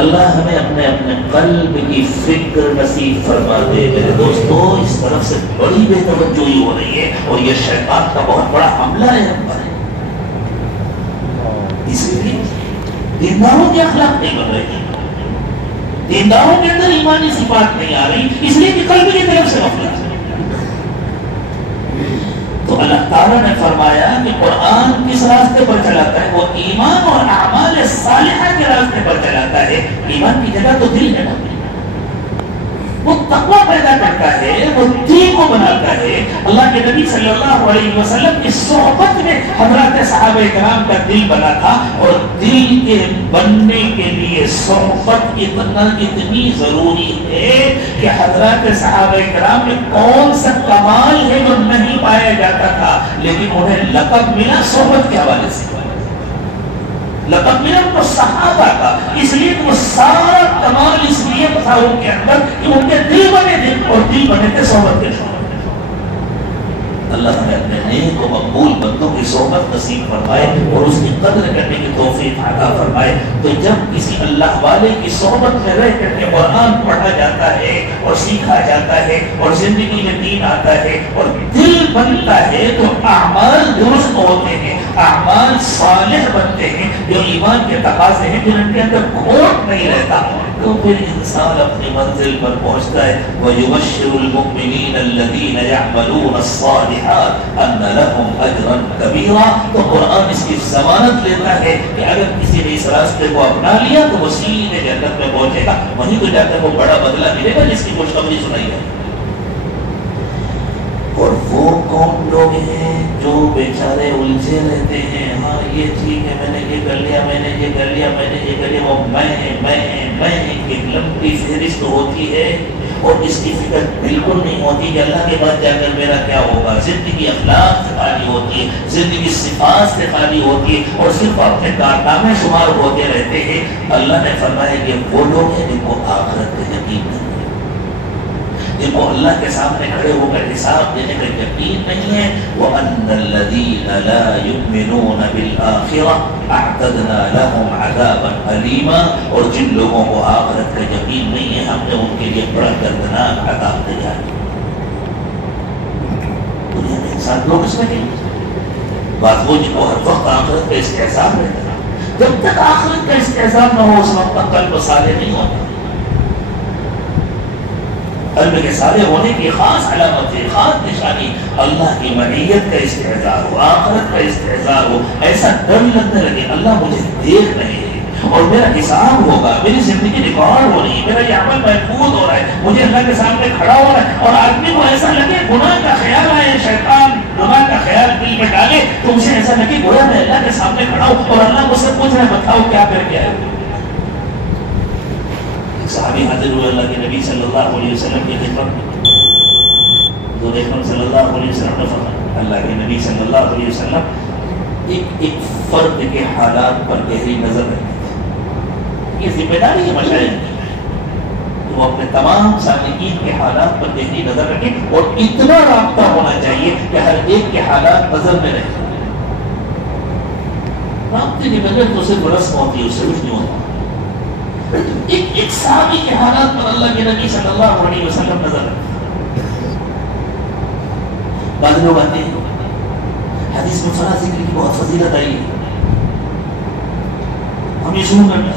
اللہ ہمیں اپنے اپنے قلب کی فکر نصیب فرما دے. میرے دوستو اس طرف سے بڑی بے توجہی ہو رہی ہے، اور یہ شیطان کا بہت بڑا حملہ ہے ہم پر. اس لیے دینداروں کے اخلاق نہیں بن رہے، دینداروں کے اندر ایمانی صفات نہیں آ رہی، اس لیے کہ قلب کی طرف سے غفلت. تو اللہ تعالیٰ نے فرمایا کہ قرآن کس راستے پر چلاتا ہے؟ وہ ایمان اور اعمال صالحہ کے راستے پر چلاتا ہے. ایمان کی جگہ تو دل ہے نا، وہ تقویٰ پیدا کرتا ہے، وہ دین کو بناتا ہے. اللہ کے نبی صلی اللہ علیہ وسلم کی صحبت میں حضرات صحابہ کرام کا دل بنا تھا، اور دل کے بننے کے لیے صحبت اتنی ضروری ہے کہ حضرات صحابہ کرام میں کون سا کمال ہے جو نہیں پایا جاتا تھا، لیکن انہیں لقب ملا صحبت کے حوالے سے. لقب ملا ان کو صحابہ کا، اس لیے وہ سارا کمال اس لیے تھا ان کے اندر کہ ان کے دل بنے تھے، اور دل بنے تھے صحبت کے. اللہ ہمیں اپنے نیک و مقبول بندوں کی صحبت نصیب فرمائے اور اس کی قدر کرنے کی توفیق عطا فرمائے۔ تو جب کسی اللہ والے کی صحبت میں رہ کر کے قرآن پڑھا جاتا ہے اور سیکھا جاتا ہے اور زندگی میں دین آتا ہے اور دل بنتا ہے تو اعمال درست ہوتے ہیں، اعمال صالح بنتے ہیں، جو ایمان کے تقاضے ہیں جن کے اندر کھوٹ نہیں رہتا، تو پھر انسان اپنی منزل پر پہنچتا ہے۔ وَيُبَشِّرُ الْمُؤْمِنِينَ الَّذِينَ يَعْمَلُونَ الصَّالِحَاتِ أَنَّ لَهُمْ أَجْرًا كَبِيرًا۔ تو قرآن اس کی ضمانت لیتا ہے کہ اگر کسی نے اس راستے کو اپنا لیا تو وہ سیدھے جنت میں پہنچے گا، وہیں تو جا کر وہ بڑا بدلہ ملے گا جس کی خوشخبری سنائی ہے۔ اور وہ کون لوگ ہیں جو بیچارے الجھے رہتے ہیں، ہاں یہ ٹھیک ہے، میں نے یہ کر لیا، میں نے یہ کر لیا، میں نے یہ کر لیا، وہ میں ایک لمبی فہرست ہوتی ہے اور اس کی فکر بالکل نہیں ہوتی کہ اللہ کے بعد جا کر میرا کیا ہوگا۔ زندگی اخلاق سے خالی ہوتی ہے، زندگی صفات سے خالی ہوتی ہے اور صرف اپنے کارنامے شمار ہوتے رہتے ہیں۔ اللہ نے فرمایا کہ وہ لوگ ہیں جن کو آخرت کا یقین نہیں ہے، جن کو اللہ کے سامنے کھڑے ہو کر حساب دینے کا یقین نہیں ہے۔ وَأَنَّ الَّذِينَ لَا يُؤْمِنُونَ بِالْآخِرَةِ أَعْتَدْنَا لَهُمْ عَذَابًا أَلِيمًا، اور جن لوگوں کو آخرت کا یقین نہیں ہے ہم نے ان کے لیے بڑا دردناک عذاب دیا ہے۔ دنیا میں انسان لوگ اس میں نہیں، بات وہ جن کو ہر وقت آخرت کا استحساب رہتا ہے، جب تک آخرت کا استحساب نہ ہو اس وقت تک قلب صالح نہیں ہوتا۔ قلب کے صالح ہونے کی خاص علامت ہے، خاص نشانی اللہ کی معیت کا استحضار ہو، آخرت کا استحضار ہو، ایسا ڈر لگنے لگے اللہ مجھے دیکھ رہے ہیں اور میرا حساب ہوگا، میری زندگی ریکارڈ ہو رہی ہے، میرا یہ عمل محفوظ ہو رہا ہے، مجھے اللہ کے سامنے کھڑا ہو رہا ہے۔ اور آدمی کو ایسا لگے گناہ کا خیال آئے، شیطان گناہ کا خیال دل میں ڈالے تو اسے ایسا لگے گویا میں اللہ کے سامنے کھڑا ہوں اور اللہ مجھ سے پوچھ رہا ہے بتاؤ کیا کر کے آئے۔ صحابی حاضر ہوئے اللہ کے نبی صلی اللہ علیہ وسلم کی خدمت میں، حضور اکرم صلی اللہ علیہ وسلم نے فرمایا، اللہ کے نبی صلی اللہ علیہ وسلم ایک فرد کے حالات پر گہری نظر رکھتے تھے۔ یہ ذمہ داری ہے مشاہد کی، وہ اپنے تمام سالکین کے حالات پر گہری نظر رکھیں اور اتنا رابطہ ہونا چاہیے کہ ہر ایک کے حالات نظر میں رہیں۔ رابطے کی بغیر تو صرف رسم ہوتی ہے، اس سے کچھ نہیں ہوتا۔ ایک صحابی کے حالات پر اللہ کے نبی صلی اللہ علیہ وسلم نظر رکھتے۔ بعض لوگ آتے ہیں حدیث میں فلاں ذکر کی بہت فضیلت آئی ہے، ہم یہ شروع کرنا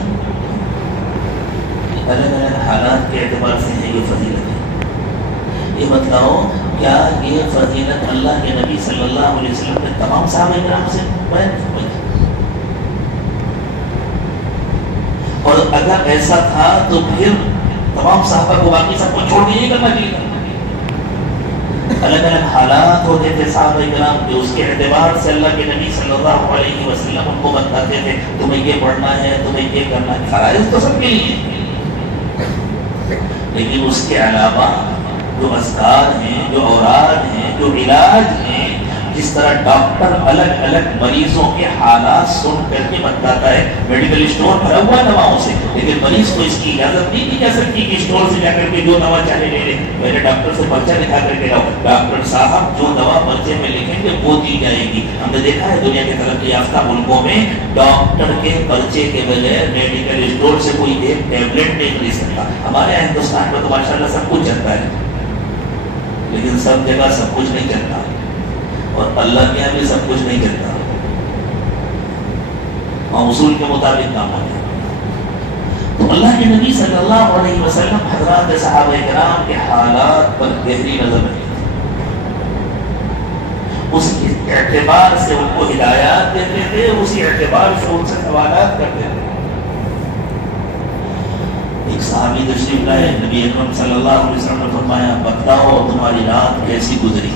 الگ الگ حالات کے اعتبار سے ہے یہ فضیلت ہے۔ یہ بتلاؤ کیا یہ فضیلت اللہ کے نبی صلی اللہ علیہ وسلم نے تمام صحابہ کرام سے بیان کی؟ اور اگر ایسا تھا تو پھر تمام صحابہ کو باقی سب کو چھوڑ کے یہ کرنا چاہیے۔ الگ الگ حالات ہوتے تھے صحابہ کرام کے، اس کے اعتبار سے اللہ کے نبی صلی اللہ علیہ وسلم ان کو بتاتے تھے تمہیں یہ پڑھنا ہے، تمہیں یہ کرنا ہے۔ فرائض تو سب کے لیے، لیکن اس کے علاوہ جو اذکار ہیں، جو اوراد ہیں، جو علاج ہیں، جس طرح ڈاکٹر الگ الگ مریضوں کے حالات سن کر کے بتاتا ہے، میڈیکل اسٹور بھرا ہوا دواؤں سے، لیکن مریض کو اس کی اجازت نہیں دی جا سکتی کہ اسٹور سے جا کر کے جو دوا چاہے لے لے، میرے ڈاکٹر سے پرچہ دکھا کر کے لاؤ، ڈاکٹر صاحب جو دوا پرچے میں لکھیں گے وہ دی جائے گی۔ ہم نے دیکھا ہے دنیا کے ترقی یافتہ ملکوں میں ڈاکٹر کے پرچے کے بغیر میڈیکل اسٹور سے کوئی ایک ٹیبلٹ نہیں خرید سکتا۔ ہمارے ہندوستان میں تو ماشاء اللہ سب کچھ چلتا ہے، لیکن سب جگہ سب کچھ نہیں چلتا، اور اللہ کے یہاں بھی سب کچھ نہیں چلتا، اور اصول کے مطابق کام ہوتا ہے۔ تو اللہ کے نبی صلی اللہ علیہ وسلم حضرات صحابہ کرام کے حالات پر گہری نظر رکھتے تھے، اس اعتبار سے ان کو ہدایات دیتے تھے، اسی اعتبار سے ان سے سوالات کرتے تھے۔ ایک صحابی تشریف لائے، نبی اکرم صلی اللہ علیہ وسلم نے فرمایا بتلاؤ تمہاری رات کیسی گزری؟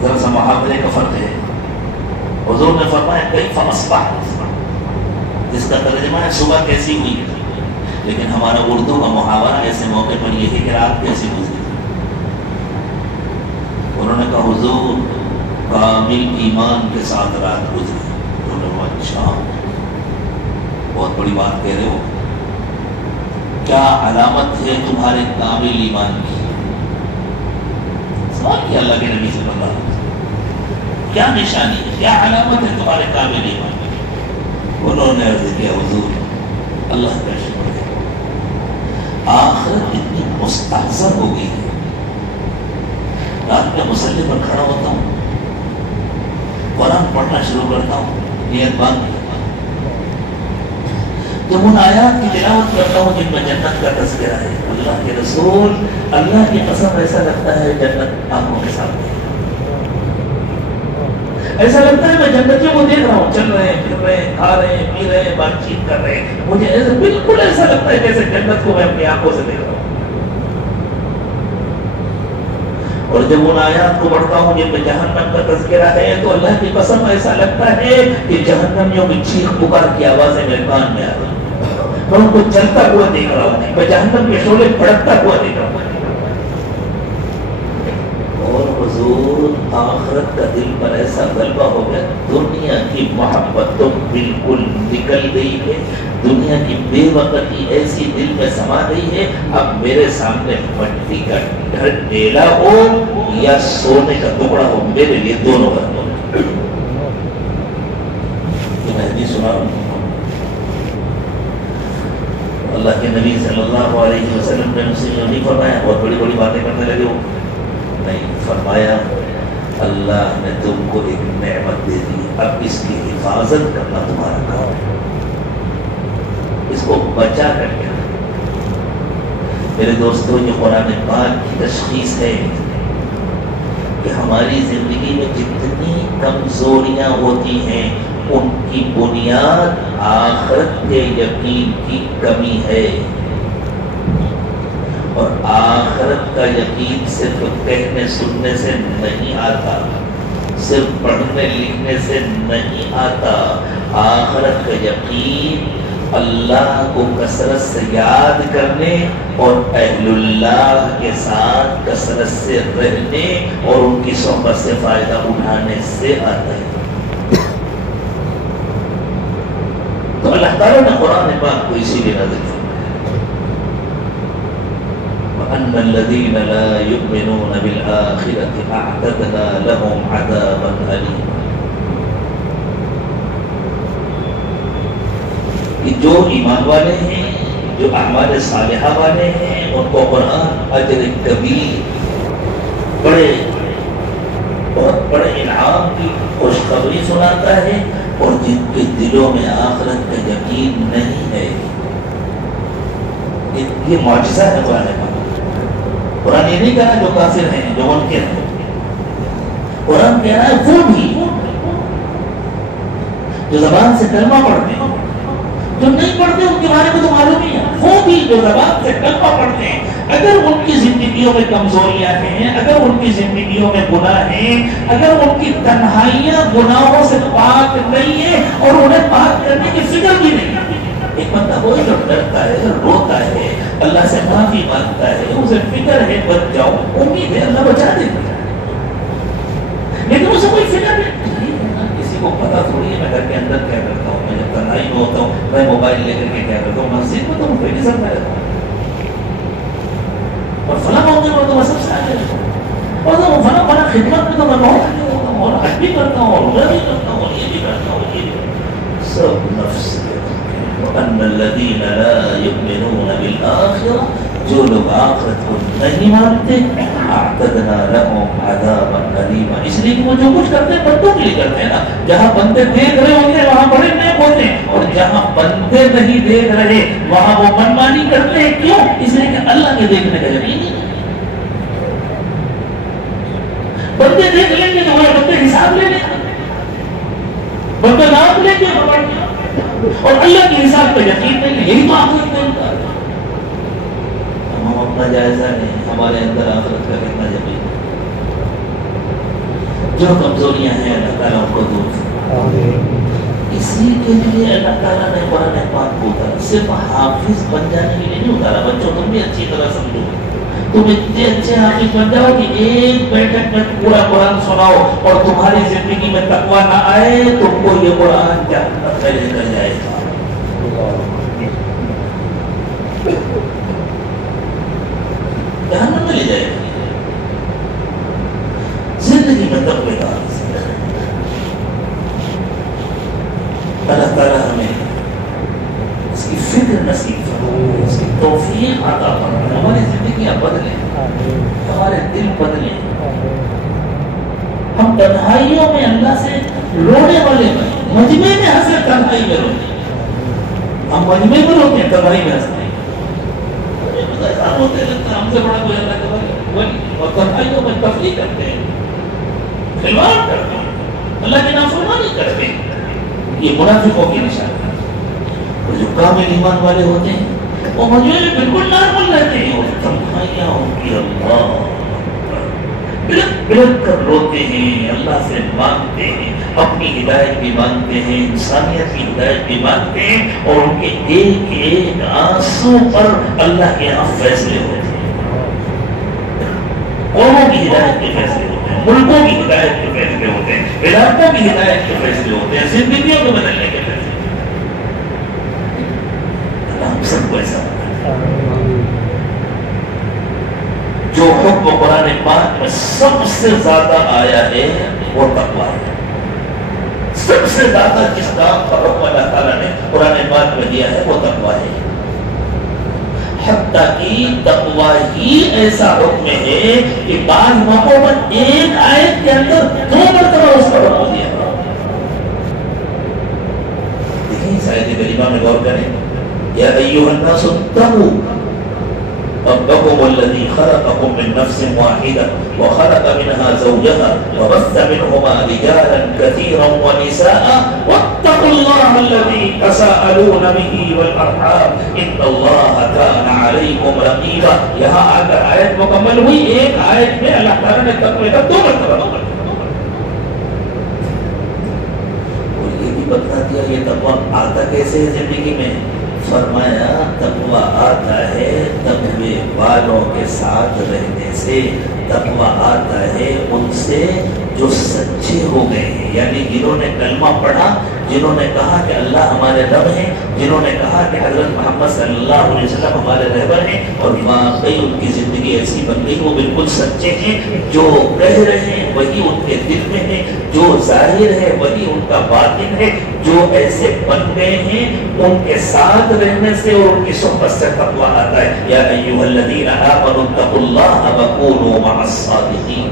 ذرا سا محاورے کا فرق ہے۔ حضور نے فرمایا کیف اصبحت، جس کا ترجمہ ہے صبح کیسی ہوئی، لیکن ہمارا اردو کا محاورہ ایسے موقع پر یہ ہے کہ رات کیسی گزری۔ انہوں نے کہا حضور کامل ایمان کے ساتھ رات گزری۔ انہوں نے کہا اچھا بہت بڑی بات کہہ رہے ہو، کیا علامت ہے تمہارے کامل ایمان کی؟ سوال کیا اللہ کے نبی صلی اللہ علیہ وسلم کیا نشانی ہے، کیا علامت ہے تمہارے کامل ایمان کی؟ انہوں نے عرض کیا حضور اللہ کا شکر ہے آخرت اتنی مستحضر ہو گئی ہے، رات میں مصلی پر کھڑا ہوتا ہوں، قرآن پڑھنا شروع کرتا ہوں، نیت باندھ لیتا ہوں، جب ان آیات کی تلاوت کرتا ہوں جن میں جنت کا تذکرہ ہے، اللہ کے رسول اللہ کی قسم ایسا لگتا ہے جنت آنکھوں کے سامنے، ایسا لگتا ہے میں جنتیوں کو دیکھ رہا ہوں، چل رہے ہیں، پھر رہے ہیں، کھا رہے ہیں، پی رہے ہیں، بات چیت کر رہے ہیں، مجھے ایسا بالکل ایسا لگتا ہے جیسے جنت کو میں اپنی آنکھوں سے دیکھ رہا ہوں۔ اور جب ان آیات کو پڑھتا ہوں جن میں جہنم کا تذکرہ ہے تو اللہ کی قسم ایسا لگتا ہے کہ جہنمیوں کی چیخ پکار کی آوازیں میرے کان میں آ رہی ہیں، میں ان کو جلتا ہوا دیکھ رہا ہوں، میں جہنم کے شعلے بھڑکتا ہوا دیکھ رہا ہوں۔ اور حضور آخرت کا دل پر ایسا غلبہ ہو گیا، دنیا کی محبت تو بالکل نکل گئی ہے، دنیا کی بے وقتی ایسی دل میں سما گئی ہے، اب میرے سامنے مٹی کا ڈھیلا ہو یا سونے کا ٹکڑا ہو میرے لیے دونوں برابر۔ تو میں حدیث سنا رہا ہوں، اللہ کے نبی صلی اللہ علیہ وسلم نے مجھ سے یہ نہیں فرمایا بہت بڑی بڑی باتیں کرنے لگے ہو، نہیں، فرمایا اللہ نے تم کو ایک نعمت دے دی، اب اس کی حفاظت کرنا تمہارا کام ہے، اس کو بچا کر کے۔ میرے دوستوں یہ قرآن پاک کی تشخیص ہے کہ ہماری زندگی میں جتنی کمزوریاں ہوتی ہیں ان کی بنیاد آخرت کے یقین کی کمی ہے، اور آخرت کا یقین صرف کہنے سننے سے نہیں آتا، صرف پڑھنے لکھنے سے نہیں آتا، آخرت کا یقین اللہ کو کثرت سے یاد کرنے اور اہل اللہ کے ساتھ کثرت سے رہنے اور ان کی صحبت سے فائدہ اٹھانے سے آتا ہے۔ تو اللہ تعالیٰ نے قرآن پاک کو اسی لیے نازل کیا، وَأَنَّ الَّذِينَ لَا يُؤْمِنُونَ بِالْآخِرَةِ أَعْتَدْنَا لَهُمْ عَذَابًا أَلِيمًا، کہ جو ایمان والے ہیں، جو اعمال صالحہ والے ہیں، ان کو قرآن اجر کبیر، بہت بڑے انعام کی خوشخبری سناتا ہے، اور جن کے دلوں میں آخرت کا یقین نہیں ہے، یہ معجزہ ہے قرآن کا۔ قرآن یہ نہیں کہہ رہا جو کافر ہیں، جو منکر ہیں، قرآن کہہ رہا ہے وہ بھی جو زبان سے کلمہ پڑھتے ہیں، جو نہیں پڑھتے ان کے بارے میں تو معلوم ہی ہے، وہ بھی جو زبان سے کلمہ پڑھتے ہیں، اگر ان کی زندگیوں میں کمزوریاں ہیں، اگر ان کی زندگیوں میں گناہ ہیں، اگر ان کی تنہائیاں گناہوں سے پاک نہیں ہے اور انہیں پاک کرنے کی فکر بھی نہیں ہے، ایک بندہ وہ جو ڈرتا ہے، روتا ہے، اللہ سے معافی مانگتا ہے، اسے فکر ہے بچ جاؤں، امید ہے اللہ بچا دے گا، لیکن اسے کوئی فکر نہیں، کسی کو پتا تھوڑی ہے میں گھر کے اندر کیا کرتا ہوں، میں جب تنہائی میں ہوتا ہوں میں موبائل لے کر کے کیا کرتا ہوں، مسجد میں تو میں پہلے سب میں رہتا ہوں، اور فلاں موقع میں تو میں سب سے آگے رہتا ہوں، اور تو فلاں خدمت میں تو میں بہت آگے ہوتا ہوں، اور حج بھی کرتا ہوں، اور عمرہ بھی کرتا ہوں، اور یہ بھی کرتا ہوں، یہ بھی سب نفس کے وَأَنَّ الَّذِينَ لَا يُؤْمِنُونَ بِالْآخِرَةِ، جو لوگ آخرت کو نہیں مانتے، اعتدنا لهم عذابا علیما، اس لیے کہ وہ جو کچھ کرتے ہیں بندوں کے لیے کرتے ہیں نا، جہاں بندے دیکھ رہے ہوتے ہیں وہاں بڑے نیک ہوتے ہیں، اور جہاں بندے نہیں دیکھ رہے وہاں وہ منمانی کرتے ہیں، کیوں؟ اس لیے کہ اللہ کے دیکھنے کا یقین نہیں ہے، بندے دیکھ لیں گے تو وہ بندے حساب لے لیں گے، بندے نام لیں گے اور اللہ کے حساب کا یقین نہیں ہے، یہی تو آخرت میں انکار ہے۔ ہم اپنا جائزہ لیں، ہمارے اندر آخرت کا کتنا یقین ہے، جو کمزوریاں ہیں اللہ تعالیٰ ان کو دور کرے، اسی کے لیے اللہ تعالیٰ نے قرآن پاک کو اتارا، صرف حافظ بن جانے کے لیے نہیں اتارا، بچوں تم بھی اچھی طرح سمجھو، تم اتنے اچھے حافظ بن جاؤ کہ ایک بیٹھک میں پورا قرآن سناؤ اور تمہاری زندگی میں تقویٰ نہ آئے، تم کو یہ قرآن جہنم میں لے کر جائے گا، جہنم میں لے جائے گا۔ نظر لگا اللہ تعالیٰ ہمیں اس کی فکر نصیب فرمائے، اس کی توفیق عطا فرمائے، ہماری زندگیاں بدلیں، ہمارے دل بدلیں، ہم تنہائیوں میں اللہ سے رونے والے بنے، مجمع میں ہنسے تنہائی میں روتے، ہم مجمع میں روتے ہیں تنہائی میں ہنستے ہیں، ہم سے بڑا کوئی اللہ کا اور تنہائیوں میں تفریح کرتے ہیں، کھلواڑ کرتے ہیں، اللہ کی نافرمانی کرتے ہیں، یہ منافقوں کی نشانی ہے۔ اور جو کامل ایمان والے ہوتے ہیں وہ مجمع میں بالکل نارمل رہتے ہیں، اور تنہائیاں ان کی اللہ بلک بلک کر روتے ہیں، اللہ سے مانگتے ہیں، اپنی ہدایت بھی مانگتے ہیں، انسانیت کی ہدایت بھی مانگتے ہیں، اور ان کے ایک ایک آنسو پر اللہ کے یہاں فیصلے ہوتے ہیں، قوموں کی ہدایت کے فیصلے ہوتے ہیں، ملکوں کی ہدایت کے فیصلے ہوتے ہیں، علاقوں کی ہدایت کے فیصلے ہوتے ہیں، زندگیوں کو بدلنے کے فیصلے ہوتے ہیں۔ اللہ ہم سب کو ایسا جو حکم قرآن پاک میں سب سے زیادہ آیا ہے وہ تقویٰ ہے، سب سے زیادہ جس کام کا حکم اللہ تعالیٰ نے قرآن پاک میں دیا ہے وہ تقویٰ ہے، حتیٰ کہ تقویٰ ہی ایسا حکم ہے کہ بعض موقعوں پر ایک آیت کے اندر 2 مرتبہ اس کا حکم دیا۔ دیکھیں اس آیت کریمہ میں غور کریں، یا ایھا الناس اتقوا ربكم الذي خلقكم من نفس واحدة وخلق منها زوجها وبث منهما رجالا كثيرا ونساء واتقوا الله الذي تساءلون به والأرحام إن الله كان عليكم رقيبا۔ یہاں آ کر آیت مکمل ہوئی، ایک آیت میں اللہ تعالیٰ نے تقوی کا 2 مرتبہ اور یہ بھی بتا دیا یہ تقوی آتا کیسے ہے زندگی میں۔ فرمایا تقویٰ آتا ہے تقوی والوں کے ساتھ رہنے سے، تقویٰ آتا ہے ان سے جو سچے ہو گئے ہیں، یعنی جنہوں نے کلمہ پڑھا، جنہوں نے کہا کہ اللہ ہمارے رب ہیں، جنہوں نے کہا کہ حضرت محمد صلی اللہ علیہ وسلم ہمارے رہبر ہیں، اور واقعی ان کی زندگی ایسی بن گئی وہ بالکل سچے ہیں، جو کہہ رہے ہیں وہی ان کے دل میں ہے، جو ظاہر ہے وہی ان کا باطن ہے، جو ایسے بن گئے ہیں ان کے ساتھ رہنے سے اور ان کی صحبت سے تقویٰ آتا ہے۔ یا ایھا الذین آمنوا اتقوا اللہ وکونوا مع الصادقین۔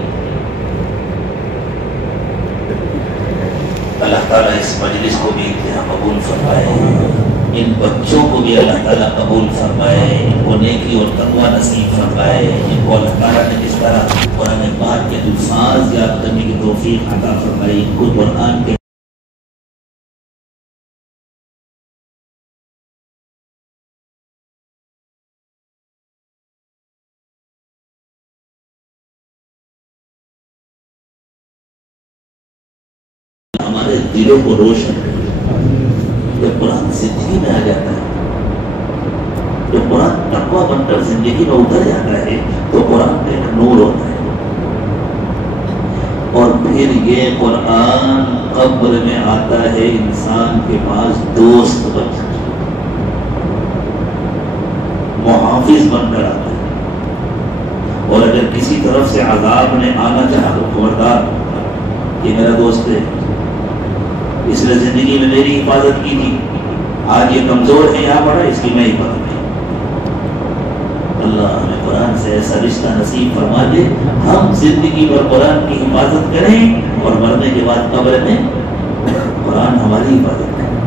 اللہ تعالیٰ اس مجلس کو بھی انتہا قبول فرمائے، ان بچوں کو بھی اللہ تعالیٰ قبول فرمائے، ان کو نیکی اور تقویٰ نصیب فرمائے، ان کو اللہ تعالیٰ نے جس طرح قرآن پاک کے الفاظ یاد کرنے کی توفیق عطا فرمائی، ان کو قرآن کے ہمارے دلوں کو روشن جب قرآن زندگی میں آ جاتا ہے، جب قرآن تقویٰ بن کر زندگی میں اتر جاتا ہے تو قرآن کا ایک نور ہوتا ہے، اور پھر یہ قرآن قبر میں آتا ہے انسان کے پاس دوست بن کر، محافظ بن کر آتا ہے، اور اگر کسی طرف سے عذاب نے آنا چاہا تو خبردار یہ میرا دوست ہے، اس نے زندگی میں میری حفاظت کی تھی، آج یہ کمزور ہے یہاں پڑا، اس کی میں حفاظت کی۔ اللہ ہمیں قرآن سے ایسا رشتہ نصیب فرما دے، ہم زندگی پر قرآن کی حفاظت کریں اور مرنے کے بعد قبر میں قرآن ہماری حفاظت کریں،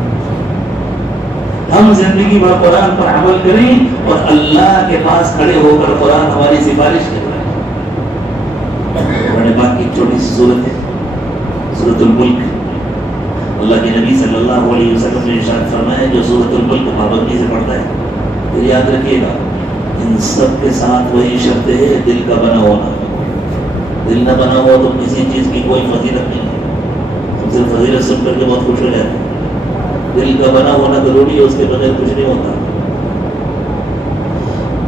ہم زندگی پر قرآن پر عمل کریں اور اللہ کے پاس کھڑے ہو کر قرآن ہماری سفارش کرے۔ قرآن پاک کی چھوٹی سی صورت ہے سورۃ الملک، اللہ کے نبی صلی اللہ علیہ وسلم نے ارشاد فرمایا جو سورۃ الملک پابندی سے پڑھتا ہے، پھر یاد رکھیے گا ان سب کے ساتھ وہی شرط ہے دل کا بنا ہونا، دل نہ بنا ہوا تو کسی چیز کی کوئی فضیلت نہیں ہے، ہم صرف فضیلت سن کر کے بہت خوش ہو جاتے ہیں، دل کا بنا ہونا ضروری ہے، اس کے بغیر کچھ نہیں ہوتا۔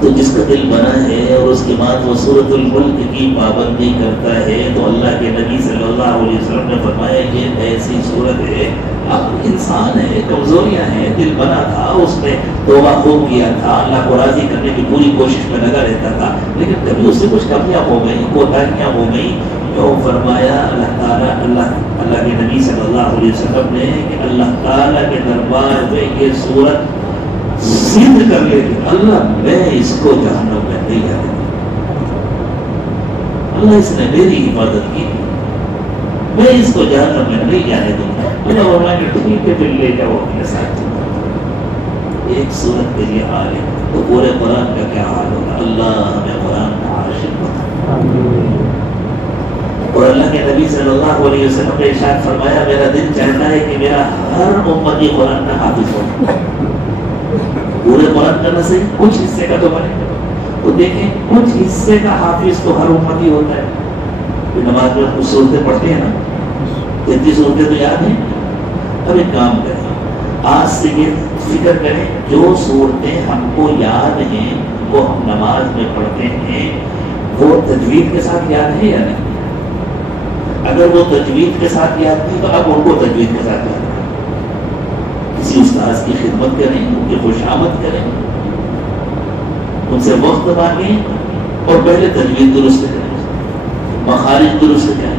تو جس کا دل بنا ہے اور اس کے بعد وہ سورۃ الملک کی پابندی کرتا ہے تو اللہ کے نبی صلی اللہ علیہ وسلم نے فرمایا یہ ایسی صورت ہے، اب انسان ہے، کمزوریاں ہیں، دل بنا تھا، اس نے توبہ خوب کیا تھا، اللہ کو راضی کرنے کی پوری کوشش میں لگا رہتا تھا، لیکن کبھی اس سے کچھ کمیاں ہو گئی، کوتاہیاں ہو گئی، جو فرمایا اللہ تعالیٰ اللہ کے نبی صلی اللہ علیہ وسلم نے کہ اللہ تعالیٰ کے دربار میں یہ صورت سندھ کر لے کہ اللہ میں اس کو جہنم میں نہیں جانے دوں گا، اللہ اس نے میری حفاظت کی، میں اس کو جہنم میں نہیں جانے دوں گا۔ اللہ فرمایا کہ ٹھیک ہے پھر لے جاؤ اپنے ساتھ۔ ایک صورت کے لیے حال ہے تو پورے قرآن کا کیا حال ہوگا؟ اللہ ہمیں قرآن کا عاشق بنا۔ اور اللہ کے نبی صلی اللہ علیہ وسلم نے ارشاد فرمایا میرا دل چاہتا ہے کہ میرا ہر امتی قرآن کا حافظ ہو، پورے قرآن کا نہ صحیح کچھ حصے کا تو بنے۔ تو دیکھیں کچھ حصے کا حافظ تو ہر امتی ہوتا ہے۔ نماز میں کچھ صورتیں پڑھتے ہیں نا، اتنی صورتیں تو یاد ہیں۔ اب ایک کام کریں، آج سے یہ فکر کریں جو صورتیں ہم کو یاد ہیں وہ ہم نماز میں پڑھتے ہیں وہ تجوید کے ساتھ یاد ہے یا نہیں؟ اگر وہ تجوید کے ساتھ یاد نہیں تو اب ان کو تجوید کے ساتھ یاد کریں، کسی استاذ کی خدمت کریں، ان کی خوشامد کریں، ان سے وقت مانگیں اور پہلے تجوید درست کریں، مخارج درست کریں،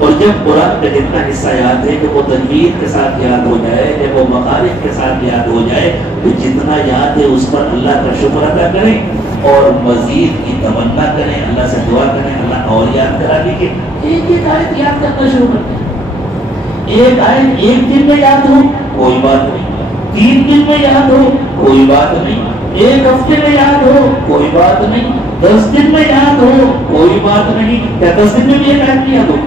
اور جب قرآن کا جتنا حصہ یاد ہے کہ وہ تجوید کے ساتھ یاد ہو جائے، جب وہ مخارج کے ساتھ یاد ہو جائے تو جتنا یاد ہے اس پر اللہ کا شکر ادا کریں اور مزید کی تمنا کریں، اللہ سے دعا کریں اللہ اور یاد کرا دیجیے۔ ایک ایک آیت یاد کرنا شروع کرتے ہیں، ایک آیت ایک دن میں یاد ہو کوئی بات نہیں، 3 دن میں یاد ہو کوئی بات نہیں، 1 ہفتے میں یاد ہو کوئی بات نہیں، 10 دن میں یاد ہو کوئی بات نہیں۔ کیا 10 دن میں بھی ایک آیت یاد ہو؟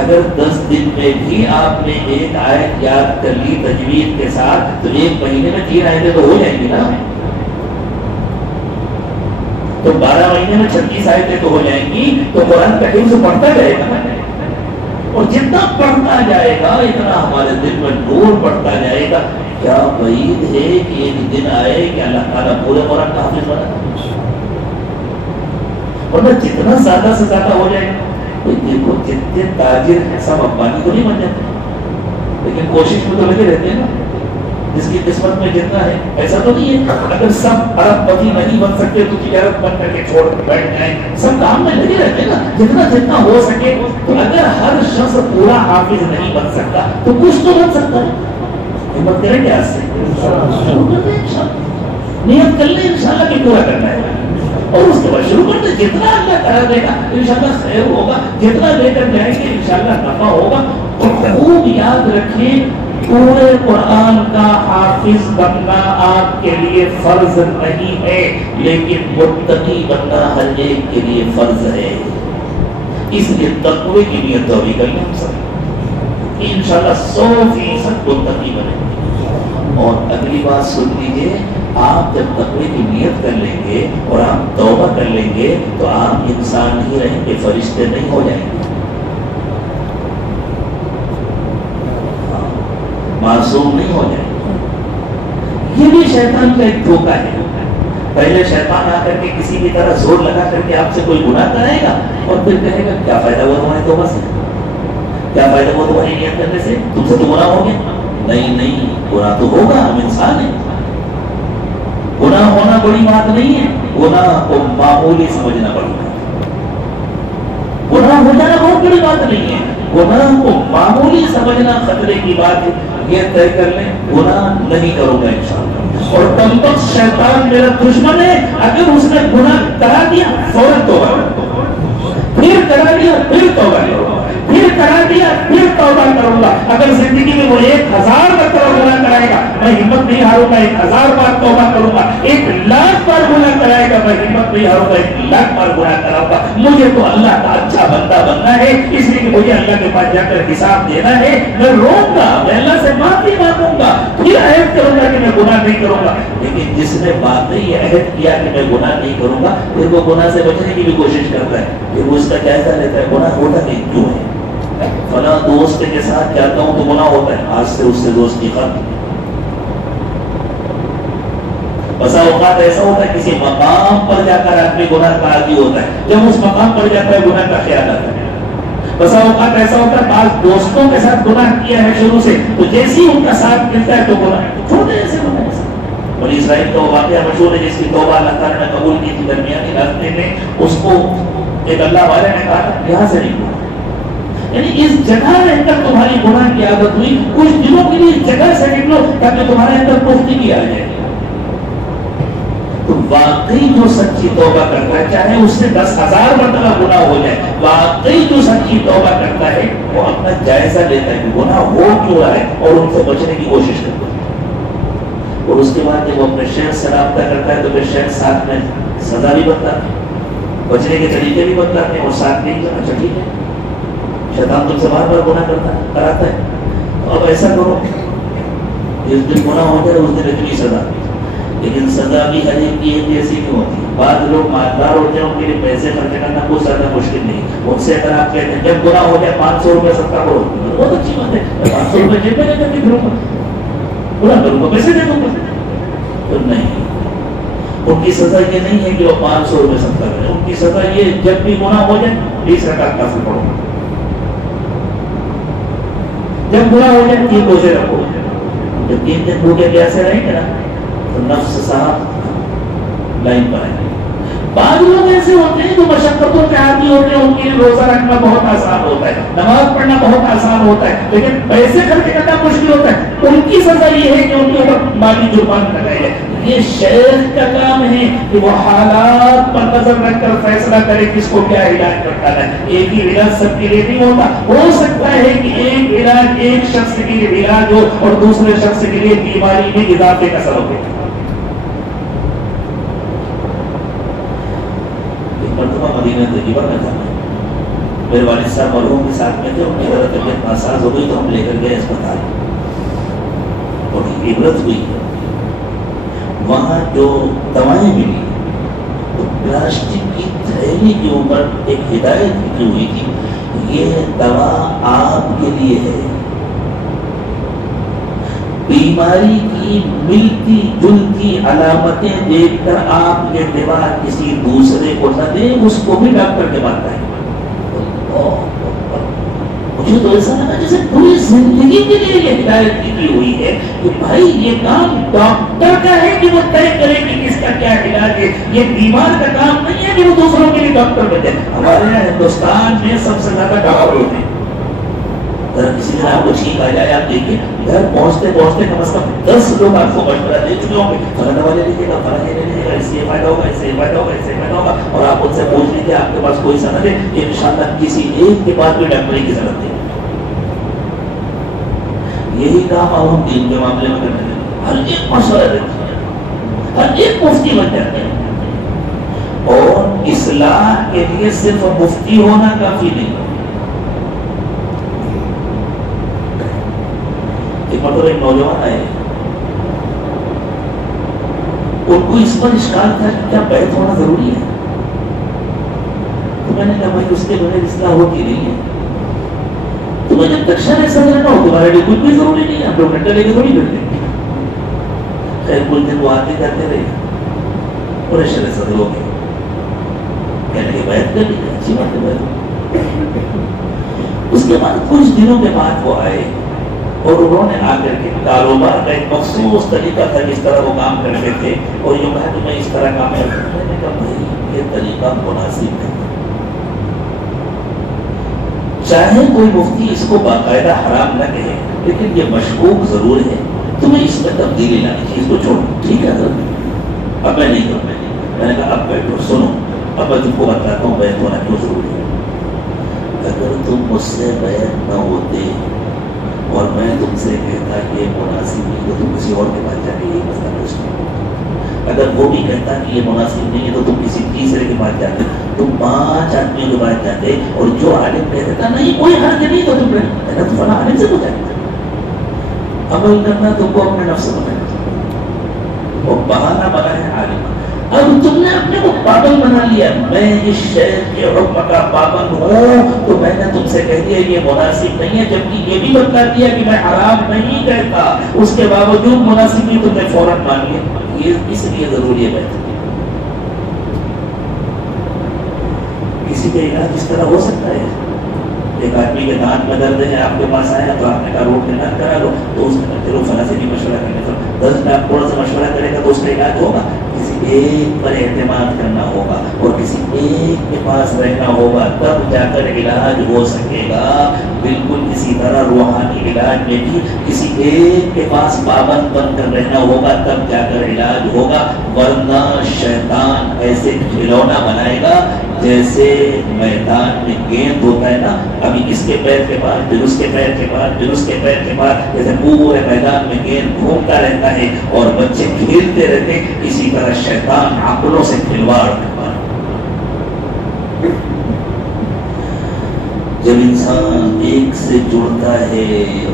اگر 10 دن میں بھی آپ نے ایک آیت یاد کر لی تجوید کے ساتھ تو 1 مہینے میں 3 آیتیں تو ہو جائیں گی نا، تو 12 مہینے میں 36 آیتیں تو ہو جائیں گی۔ تو قرآن کا حفظ پڑھتا جائے گا اور جتنا پڑھتا جائے گا اتنا ہمارے دل میں نور پڑتا جائے گا۔ کیا بعید ہے کہ ایک دن آئے کہ اللہ تعالیٰ پورے قرآن کا حافظ بنا، اور جتنا زیادہ سے زیادہ ہو جائے گا۔ دیکھو جتنے تاجر ہیں سب امبانی تو نہیں بن جاتے، لیکن کوشش میں تو لگے رہتے ہیں نا، جس کی قسمت میں جتنا ہے ایسا تو نہیں ہے۔ اگر سب ارب پتی نہیں بن سکتے تو تجارت بند کر کے چھوڑ بیٹھ جائیں، سب کام میں لگے رہتے ہیں نا، جتنا جتنا ہو سکے۔ تو اگر ہر شخص پورا حافظ نہیں بن سکتا تو کچھ تو بن سکتا ہے۔ ہمت کریں گے آج سے، نیت کر لیں انشاءاللہ کہ پورا کرنا ہے، اور اس کے بعد شروع کر دیں، جتنا اللہ کرا دے گا انشاءاللہ خیر ہوگا، جتنا لے کر جائیں گے انشاءاللہ نفع ہوگا۔ اور خوب یاد رکھیں پورے قرآن کا حافظ بننا آپ کے لیے فرض نہیں ہے، لیکن متقی بننا ہر ایک کے لیے فرض ہے۔ اس لیے تقوی کی نیت تو ابھی کریں ہم سب انشاءاللہ 100% متقی بنیں۔ اور اگلی بات سن لیجیے، آپ جب تقوی کی نیت کر لیں گے اور آپ توبہ کر لیں گے تو آپ انسان نہیں رہیں گے، فرشتے نہیں ہو جائیں گے، معصوم نہیں ہو جائیں گے۔ یہ بھی شیطان کا ایک دھوکہ ہے۔ پہلے شیطان آ کر کے کسی بھی طرح زور لگا کر کے آپ سے کوئی گناہ کرائے گا اور پھر کہے گا کیا فائدہ ہوا تمہاری توبہ سے، کیا فائدہ ہوا تمہاری نیت کرنے سے، تم سے تو گناہ ہو گیا۔ نہیں، گناہ تو ہوگا، ہم انسان ہیں، گناہ ہونا بڑی بات نہیں ہے، گناہ کو معمولی سمجھنا پڑے گا۔ گناہ ہو جانا بہت بڑی بات نہیں ہے، گناہ کو معمولی سمجھنا خطرے کی بات ہے۔ یہ طے کر لیں گناہ نہیں کروں گا انشاءاللہ، اور تب تک شیطان میرا دشمن ہے، اگر اس نے گناہ کرا دیا فوراً توبہ، پھر کرا دیا پھر توبہ کروں گا، پھر کرا دیا پھر توبہ کروں گا۔ اگر زندگی میں وہ 1000 مرتبہ گناہ کرائے گا میں ہمت نہیں ہاروں گا، 1000 بار توبہ کروں گا۔ 1,00,000 بار گناہ کرائے گا میں ہمت نہیں ہاروں گا، 1,00,000 بار گناہ کراؤں گا۔ مجھے تو اللہ کا اچھا بندہ بننا ہے، اس لیے کہ مجھے اللہ کے پاس جا کر حساب دینا ہے۔ میں روؤں گا، میں اللہ سے معافی مانگوں گا، پھر عہد کروں گا کہ میں گناہ نہیں کروں گا۔ لیکن جس نے بات نہیں عہد کیا کہ میں گناہ نہیں کروں گا، پھر وہ گناہ سے بچنے کی بھی کوشش کرتا ہے، پھر وہ اس کا جائزہ لیتا ہے گناہ ہوتا نہیں کیوں ہے، فلاں دوست کے ساتھ جاتا ہوں تو گناہ ہوتا ہے، آج سے اس سے دوستی ختم۔ بسا اوقات ایسا ہوتا ہے کسی مقام پر جا کر آدمی گناہ کا عادی ہوتا ہے، جب اس مقام پر جاتا ہے گناہ کا خیال آتا ہے۔ بسا اوقات ایسا ہوتا ہے بعض دوستوں کے ساتھ گناہ کیا ہے شروع سے، تو جیسے ہی ان کا ساتھ ملتا ہے تو گناہ چھوٹے ایسے گناہ۔ بنی اسرائیل کا وہ واقعہ مشہور ہے جس کی توبہ اللہ تعالیٰ نے قبول کی تھی، درمیانی راستے میں اس کو ایک اللہ والے نے کہا یہاں سے نکلو، یعنی اس جگہ رہ کر تمہاری گناہ کی عادت ہوئی، کچھ دنوں کے لیے اس جگہ سے نکلو تاکہ تمہارے اندر پختگی کی آ جائے۔ تو واقعی جو سچی توبہ کرتا ہے، چاہے اس سے 10,000 مرتبہ گناہ ہو جائے، واقعی جو سچی توبہ کرتا ہے وہ اپنا جائزہ لیتا ہے کہ گناہ ہو کیوں رہا ہے اور ان سے بچنے کی کوشش کرتا ہے۔ اور اس کے بعد جب وہ اپنے شیخ سے رابطہ کرتا ہے تو پھر شیخ ساتھ میں سزا بھی بتاتے ہیں، بچنے کے طریقے بھی بتاتے ہیں، اور ساتھ نہیں کرنا اچھا ٹھیک ہے، شیطان تم سے بار بار گناہ کراتا ہے، تو اب ایسا کرو جس دن گناہ ہو جائے اس دن اتنی سزا، لیکن سزا بھی ہر ایک کی ایک جیسی نہیں ہوتی۔ بعض لوگ مالدار ہوتے ہیں، ان کے لیے پیسے خرچ کرنا کوئی زیادہ مشکل نہیں، ان سے اگر آپ کہتے ہیں جب گناہ ہو جائے 500 روپے صدقہ کرو، بہت اچھی بات ہے، 500 روپے جیب میں لے کر کے پھروں گا، گناہ کروں گا پیسے دے دوں گا، تو نہیں، ان کی سزا یہ نہیں ہے کہ وہ 500 روپے صدقہ کریں، ان کی سزا یہ جب بھی گناہ ہو جائے 20 رکعت نفل پڑھو، جب گناہ ہو جائے 3 روزے رکھو، جب 3 دن بھوکے پیاسے رہیں گے نا تو نفس صاحب لائن پر آئیں گے۔ بعض لوگ ایسے ہوتے ہیں جو مشقتوں کے عادی ہوتے ہیں، ان کے لیے روزہ رکھنا بہت آسان ہوتا ہے، نماز پڑھنا بہت آسان ہوتا ہے، لیکن پیسے خرچ کرنا مشکل ہوتا ہے، ان کی سزا یہ ہے کہ ان کے اوپر مالی جرمانہ لگائے جائے۔ یہ شیخ کا کام ہے کہ وہ حالات پر نظر رکھ کر فیصلہ کرے کس کو کیا علاج کرنا ہے۔ ایک ہی علاج سب کے لیے نہیں ہوتا، ہو سکتا ہے کہ ایک علاج ایک شخص کے لیے علاج ہو اور دوسرے شخص کے لیے بیماری میں اضافے کا سبب ہو۔ مرتبہ مدینہ طیبہ میں تھا، میرے والد صاحب مرحوم کے ساتھ میں تھے، ان کی طبیعت ناساز ہو گئی تو ہم لے کر گئے اسپتال، اور عبرت ہوئی وہاں جو دوائیں ملی تو پلاسٹک کی تھیلی کے اوپر ایک ہدایت لکھی ہوئی تھی، یہ دوا آپ کے لیے ہے، بیماری کی ملتی جلتی علامتیں دیکھ کر آپ یہ دوا کسی دوسرے کو نہ دیں، اس کو بھی ڈاکٹر کے بعد آئے۔ مجھے تو ایسا لگا جیسے پوری زندگی کے لیے یہ ہدایت کی ہوئی ہے کہ بھائی یہ کام ڈاکٹر کا ہے کہ وہ طے کرے کہ کس کا کیا علاج ہے، یہ بیمار کا کام نہیں ہے کہ وہ دوسروں کے لیے ڈاکٹر بنے۔ ہمارے یہاں ہندوستان میں سب سے زیادہ ڈاکٹر ہوتے ہیں، اگر کسی نے آپ کو چھینک آ جائے آپ دیکھیے گھر پہنچتے پہنچتے کم از کم 10 لوگ آپ کو مشورہ دے چکے ہوں گے، فلاں والے لکھے گا، فلاں یہ لکھے گا، اس سے یہ فائدہ ہوگا، اس سے یہ فائدہ ہوگا، اس سے یہ فائدہ ہوگا، اور آپ ان سے پوچھ لیجیے آپ کے پاس کوئی سند ہے، انشاءاللہ کسی ایک کے بعد بھی ڈاکٹری کی ضرورت ہے۔ یہی کام اب ہم دین کے معاملے میں کرتے ہیں، ہر ایک مشورہ دیتے ہیں، ہر ایک مفتی بن جاتے ہیں، اور اصلاح کے لیے صرف مفتی ہونا کافی نہیں۔ ایک نوجوان آئے، ان کو اس پر اشکال تھا کہ کیا بیعت ہونا ضروری ہے، تو میں نے کہا بھائی اس کے بغیر اصلاح ہوتی نہیں ہے، تمہیں جب تک شرع صدر نہ ہو تمہارے لیے کچھ بھی ضروری نہیں ہے، ہم 2 گھنٹے لے کے تھوڑی کرتے ہیں۔ خیر کچھ دن وہ آتے کرتے رہے اور شرع صدر ہو گئے، کہنے کے بیعت کر لیجیے، اچھی بات ہے بیعت۔ اس کے بعد کچھ دنوں کے بعد وہ آئے اور انہوں نے آ کر کے کاروبار کا ایک مخصوص طریقہ تھا جس طرح وہ کام کرتے تھے، اور یہ کہا کہ میں اس طرح کام کرتا ہوں۔ میں نے کہا بھائی یہ طریقہ مناسب نہیں، چاہے کوئی مفتی اس کو باقاعدہ حرام نہ کہے لیکن یہ مشکوک ضرور ہے، تمہیں اس میں تبدیلی لانی چاہیے، اس کو چھوڑو، ٹھیک ہے حضرت اب میں نہیں کروں۔ میں نے کہا اب بیٹھو سنو، اب میں تم کو بتاتا ہوں بیعت ہونا کیوں ضروری ہے۔ اگر تم مجھ سے بیعت نہ ہوتے اور میں تم سے کہتا کہ یہ مناسب نہیں تو تم کسی اور کے پاس جا کے یہی مسئلہ پوچھتے، اگر وہ بھی کہتا کہ یہ مناسب نہیں ہے تو تم کسی تیسرے کے پاس جاتے، تم 5 آدمیوں کے پاس جاتے اور جو عالم کہہ دیتا نہیں کوئی حرج نہیں تو تم کہنا تو فلاں عالم سے پوچھا، عمل کرنا تم کو اپنے نفس سے بنانا، وہ بہانہ بنا ہے عالم۔ اب تم نے اپنے کو پاگل بنا لیا، میں اس شہر کے حکم کا پابند ہوں تو میں نے تم سے کہہ دیا یہ مناسب نہیں ہے، جبکہ یہ بھی بتا دیا کہ میں حرام نہیں کہتا، اس کے باوجود مناسب نہیں تم نے فوراً مان لیا۔ یہ اس لیے ضروری ہے بیعت۔ کسی کا علاج اس طرح ہو سکتا ہے، ایک آدمی کے دانت میں درد ہے آپ کے پاس آیا تو آپ نے کہا روٹ علاج کرا لو، تو اس نے چلو فلاں سے بھی مشورہ کرنے، 10 میں آپ تھوڑا سا مشورہ کرے گا تو اس کا علاج ہوگا۔ کسی ایک پر اعتماد کرنا ہوگا اور کسی ایک کے پاس رہنا ہوگا، تب جا کر علاج ہو سکے گا۔ بالکل اسی طرح روحانی علاج میں بھی کسی ایک کے پاس پابند بن کر رہنا ہوگا، تب جا کر علاج ہوگا، ورنہ شیطان ایسے کھلونا بنائے گا جیسے میدان میں گیند ہوتا ہے نا، ابھی اس کے پیر کے پاس پھر اس کے پیر کے پاس پھر اس کے پیر کے پاس، جیسے پورے میدان میں گیند گھومتا رہتا ہے اور بچے کھیلتے رہتے ہیں، اسی طرح شیطان عقلوں سے کھلواڑ کرتا ہے۔ جب انسان ایک سے جڑتا ہے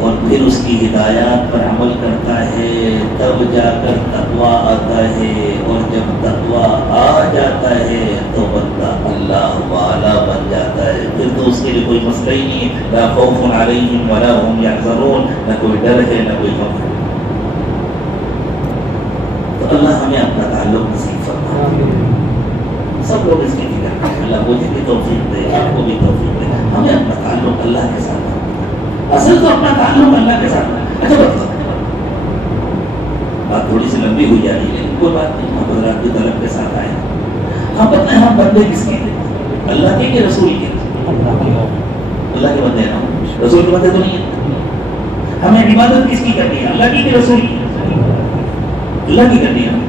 اور پھر اس کی ہدایات پر عمل کرتا ہے، تب جا کر تقویٰ آتا ہے، اور جب تقویٰ آ جاتا ہے تو بندہ اللہ والا بن جاتا ہے، پھر تو اس کے لیے کوئی مسئلہ ہی نہیں ہے، لا خوف علیہم ولا هم یحزنون، نہ کوئی ڈر ہے نہ کوئی غم ہے۔ تو اللہ ہمیں اپنا تعلق نصیب فرمائے۔ سب لوگ اس کی فکر کریں، اللہ مجھے بھی توفیق دے، آپ کو بھی توفیق دے، ہمیں اپنا تعلق اللہ کے ساتھ ہے۔ اصل تو اپنا تعلق اللہ کے ساتھ ہے۔ اچھا بات تھوڑی سی لمبی ہوئی جا رہی ہے، کوئی بات نہیں، ہم حضرات کی طلب کے ساتھ آئے ہیں۔ ہم پتہ ہے ہم بندے کس کے ہیں؟ اللہ کے رسول کے؟ اللہ کے بندے ہیں ہم، رسول کے بندے تو نہیں ہیں۔ ہمیں عبادت کس کی کرنی ہے؟ اللہ کی کہ رسول کی؟ اللہ کی کرنی ہے۔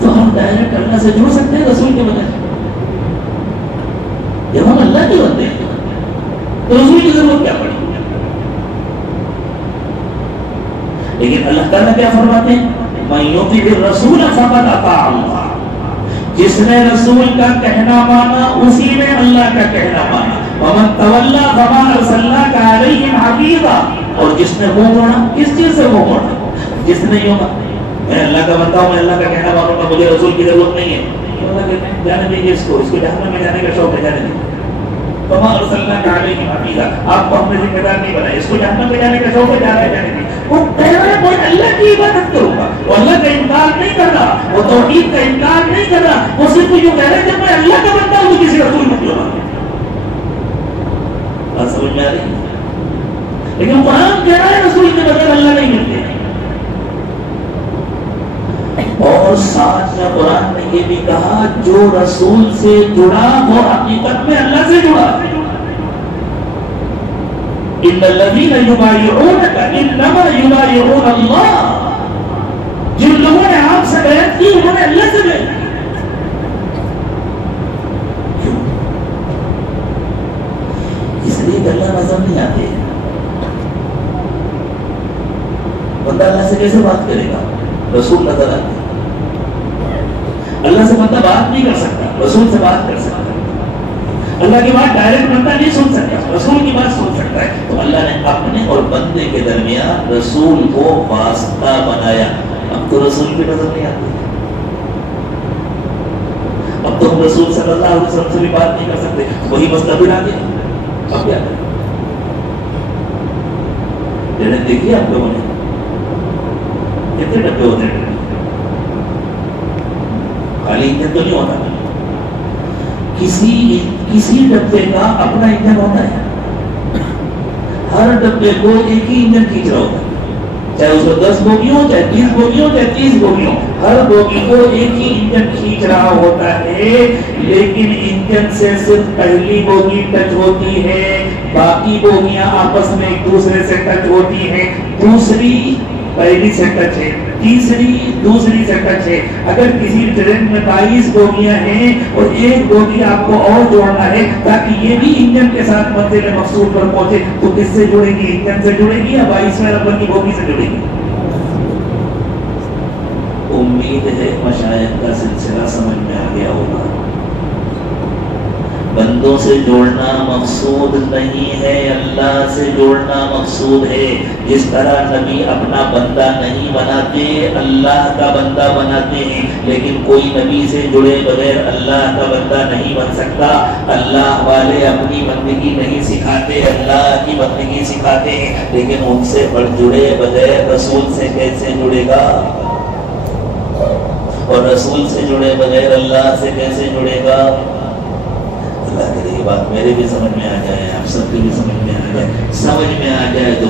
تو ہم ڈائریکٹ اللہ سے جڑ سکتے ہیں رسول کے بغیر؟ جب ہم اللہ کے بندے ہیں تو رسول کی ضرورت کیا پڑی؟ لیکن اللہ تعالیٰ کیا فرماتے ہیں؟ مَن یُطِعِ الرَّسُولَ فَقَدْ أَطَاعَ اللَّهَ، جس نے رسول کا کہنا مانا اسی نے اللہ کا کہنا مانا۔ وَمَن تَوَلَّىٰ فَمَا أَرْسَلْنَاكَ عَلَيْهِمْ حَفِيظًا، اور جس نے منہ موڑا، کس چیز سے منہ موڑا؟ جس نے یوں کہا میں اللہ کا بندہ ہوں، میں اللہ کا کہنا مانوں گا، مجھے رسول کی ضرورت نہیں ہے، اللہ کہتے ہیں جانے دیجیے اس کو جہنم میں جانے کا شوق ہے، جانے دیجیے۔ فَمَا أَرْسَلْنَاكَ عَلَيْهِمْ حَفِيظًا، آپ کو ہم نے ذمہ دار نہیں بنایا، اس کو جہنم میں جانے کا شوق ہے، جا رہا ہے، جانے دیجیے۔ وہ کہہ رہا ہے میں اللہ کی عبادت کروں گا، وہ اللہ کا انکار نہیں کر رہا، وہ توحید کا انکار نہیں کر رہا، وہ صرف یوں کہہ رہا ہے جب میں اللہ کا بندہ ہوں تو کسی رسول کو کیوں مانوں؟ بات سمجھ میں آ رہی ہے؟ لیکن قرآن کہہ رہا ہے رسول کے بغیر اللہ نہیں ملتے، اور ساتھ میں قرآن نے یہ بھی کہا جو رسول سے جڑا وہ حقیقت میں اللہ سے جڑا۔ ان الذین یبایعونک انما یبایعون اللہ، جن لوگوں نے آپ سے بیعت کی انہوں نے اللہ سے بیعت کی۔ کیوں؟ اس لیے کہ اللہ نظر نہیں آتے، بندہ اللہ سے کیسے بات کرے گا؟ رسول نظر آتے، اللہ سے بندہ بات نہیں کر سکتا، رسول سے بات کر سکتا ہے۔ اللہ کی بات ڈائریکٹ بندہ نہیں سن سکتا، رسول کی بات سن سکتا ہے۔ تو اللہ نے اپنے اور بندے کے درمیان رسول کو واسطہ بنایا۔ اب تو رسول کی نظر نہیں آتی، اب تو ہم رسول صلی اللہ علیہ وسلم سے بھی بات نہیں کر سکتے، وہی مستقبل آ گیا، اب کیا کریں؟ جنہیں دیکھیے آپ لوگوں نے کتنے ڈبے ہوتے ہیں، خالی انجن تو نہیں ہوتا، کسی ڈبے کا اپنا انجن ہوتا ہے، ہر ڈبے کو ایک ہی انجن کھینچ رہا ہوتا ہے، چاہے اس کو 10 بوگی ہو، چاہے 20 بوگی ہو، چاہے 30 بوگی ہو، ہر بوگی کو ایک ہی انجن کھینچ رہا ہوتا ہے، لیکن انجن سے صرف پہلی بوگی ٹچ ہوتی ہے، باقی بوگیاں آپس میں ایک دوسرے سے ٹچ ہوتی ہیں، دوسری پہلی سے ٹچ ہے، تیسری دوسری سے ٹچ ہے۔ اگر کسی ٹرین میں 22 بوگیاں ہیں اور ایک بوگی آپ کو اور جوڑنا ہے تاکہ یہ بھی انجن کے ساتھ منزل مقصود پر پہنچے، تو کس سے جڑے گی؟ انجن سے جڑے گی یا 22ویں نمبر کی بوگی سے جڑے گی؟ امید ہے مشائخ کا سلسلہ سمجھ میں آ گیا ہوگا۔ بندوں سے جوڑنا مقصود نہیں ہے، اللہ سے جوڑنا مقصود ہے۔ جس طرح نبی اپنا بندہ نہیں بناتے، اللہ کا بندہ بناتے ہیں، لیکن کوئی نبی سے جڑے بغیر اللہ کا بندہ نہیں بن سکتا۔ اللہ والے اپنی بندگی نہیں سکھاتے، اللہ کی بندگی سکھاتے ہیں، لیکن ان سے جڑے بغیر رسول سے کیسے جڑے گا؟ اور رسول سے جڑے بغیر اللہ سے کیسے جڑے گا؟ اللہ کرے یہ بات میرے بھی سمجھ میں آ جائے، آپ سب کے بھی سمجھ میں آ جائے، سمجھ میں آ جائے تو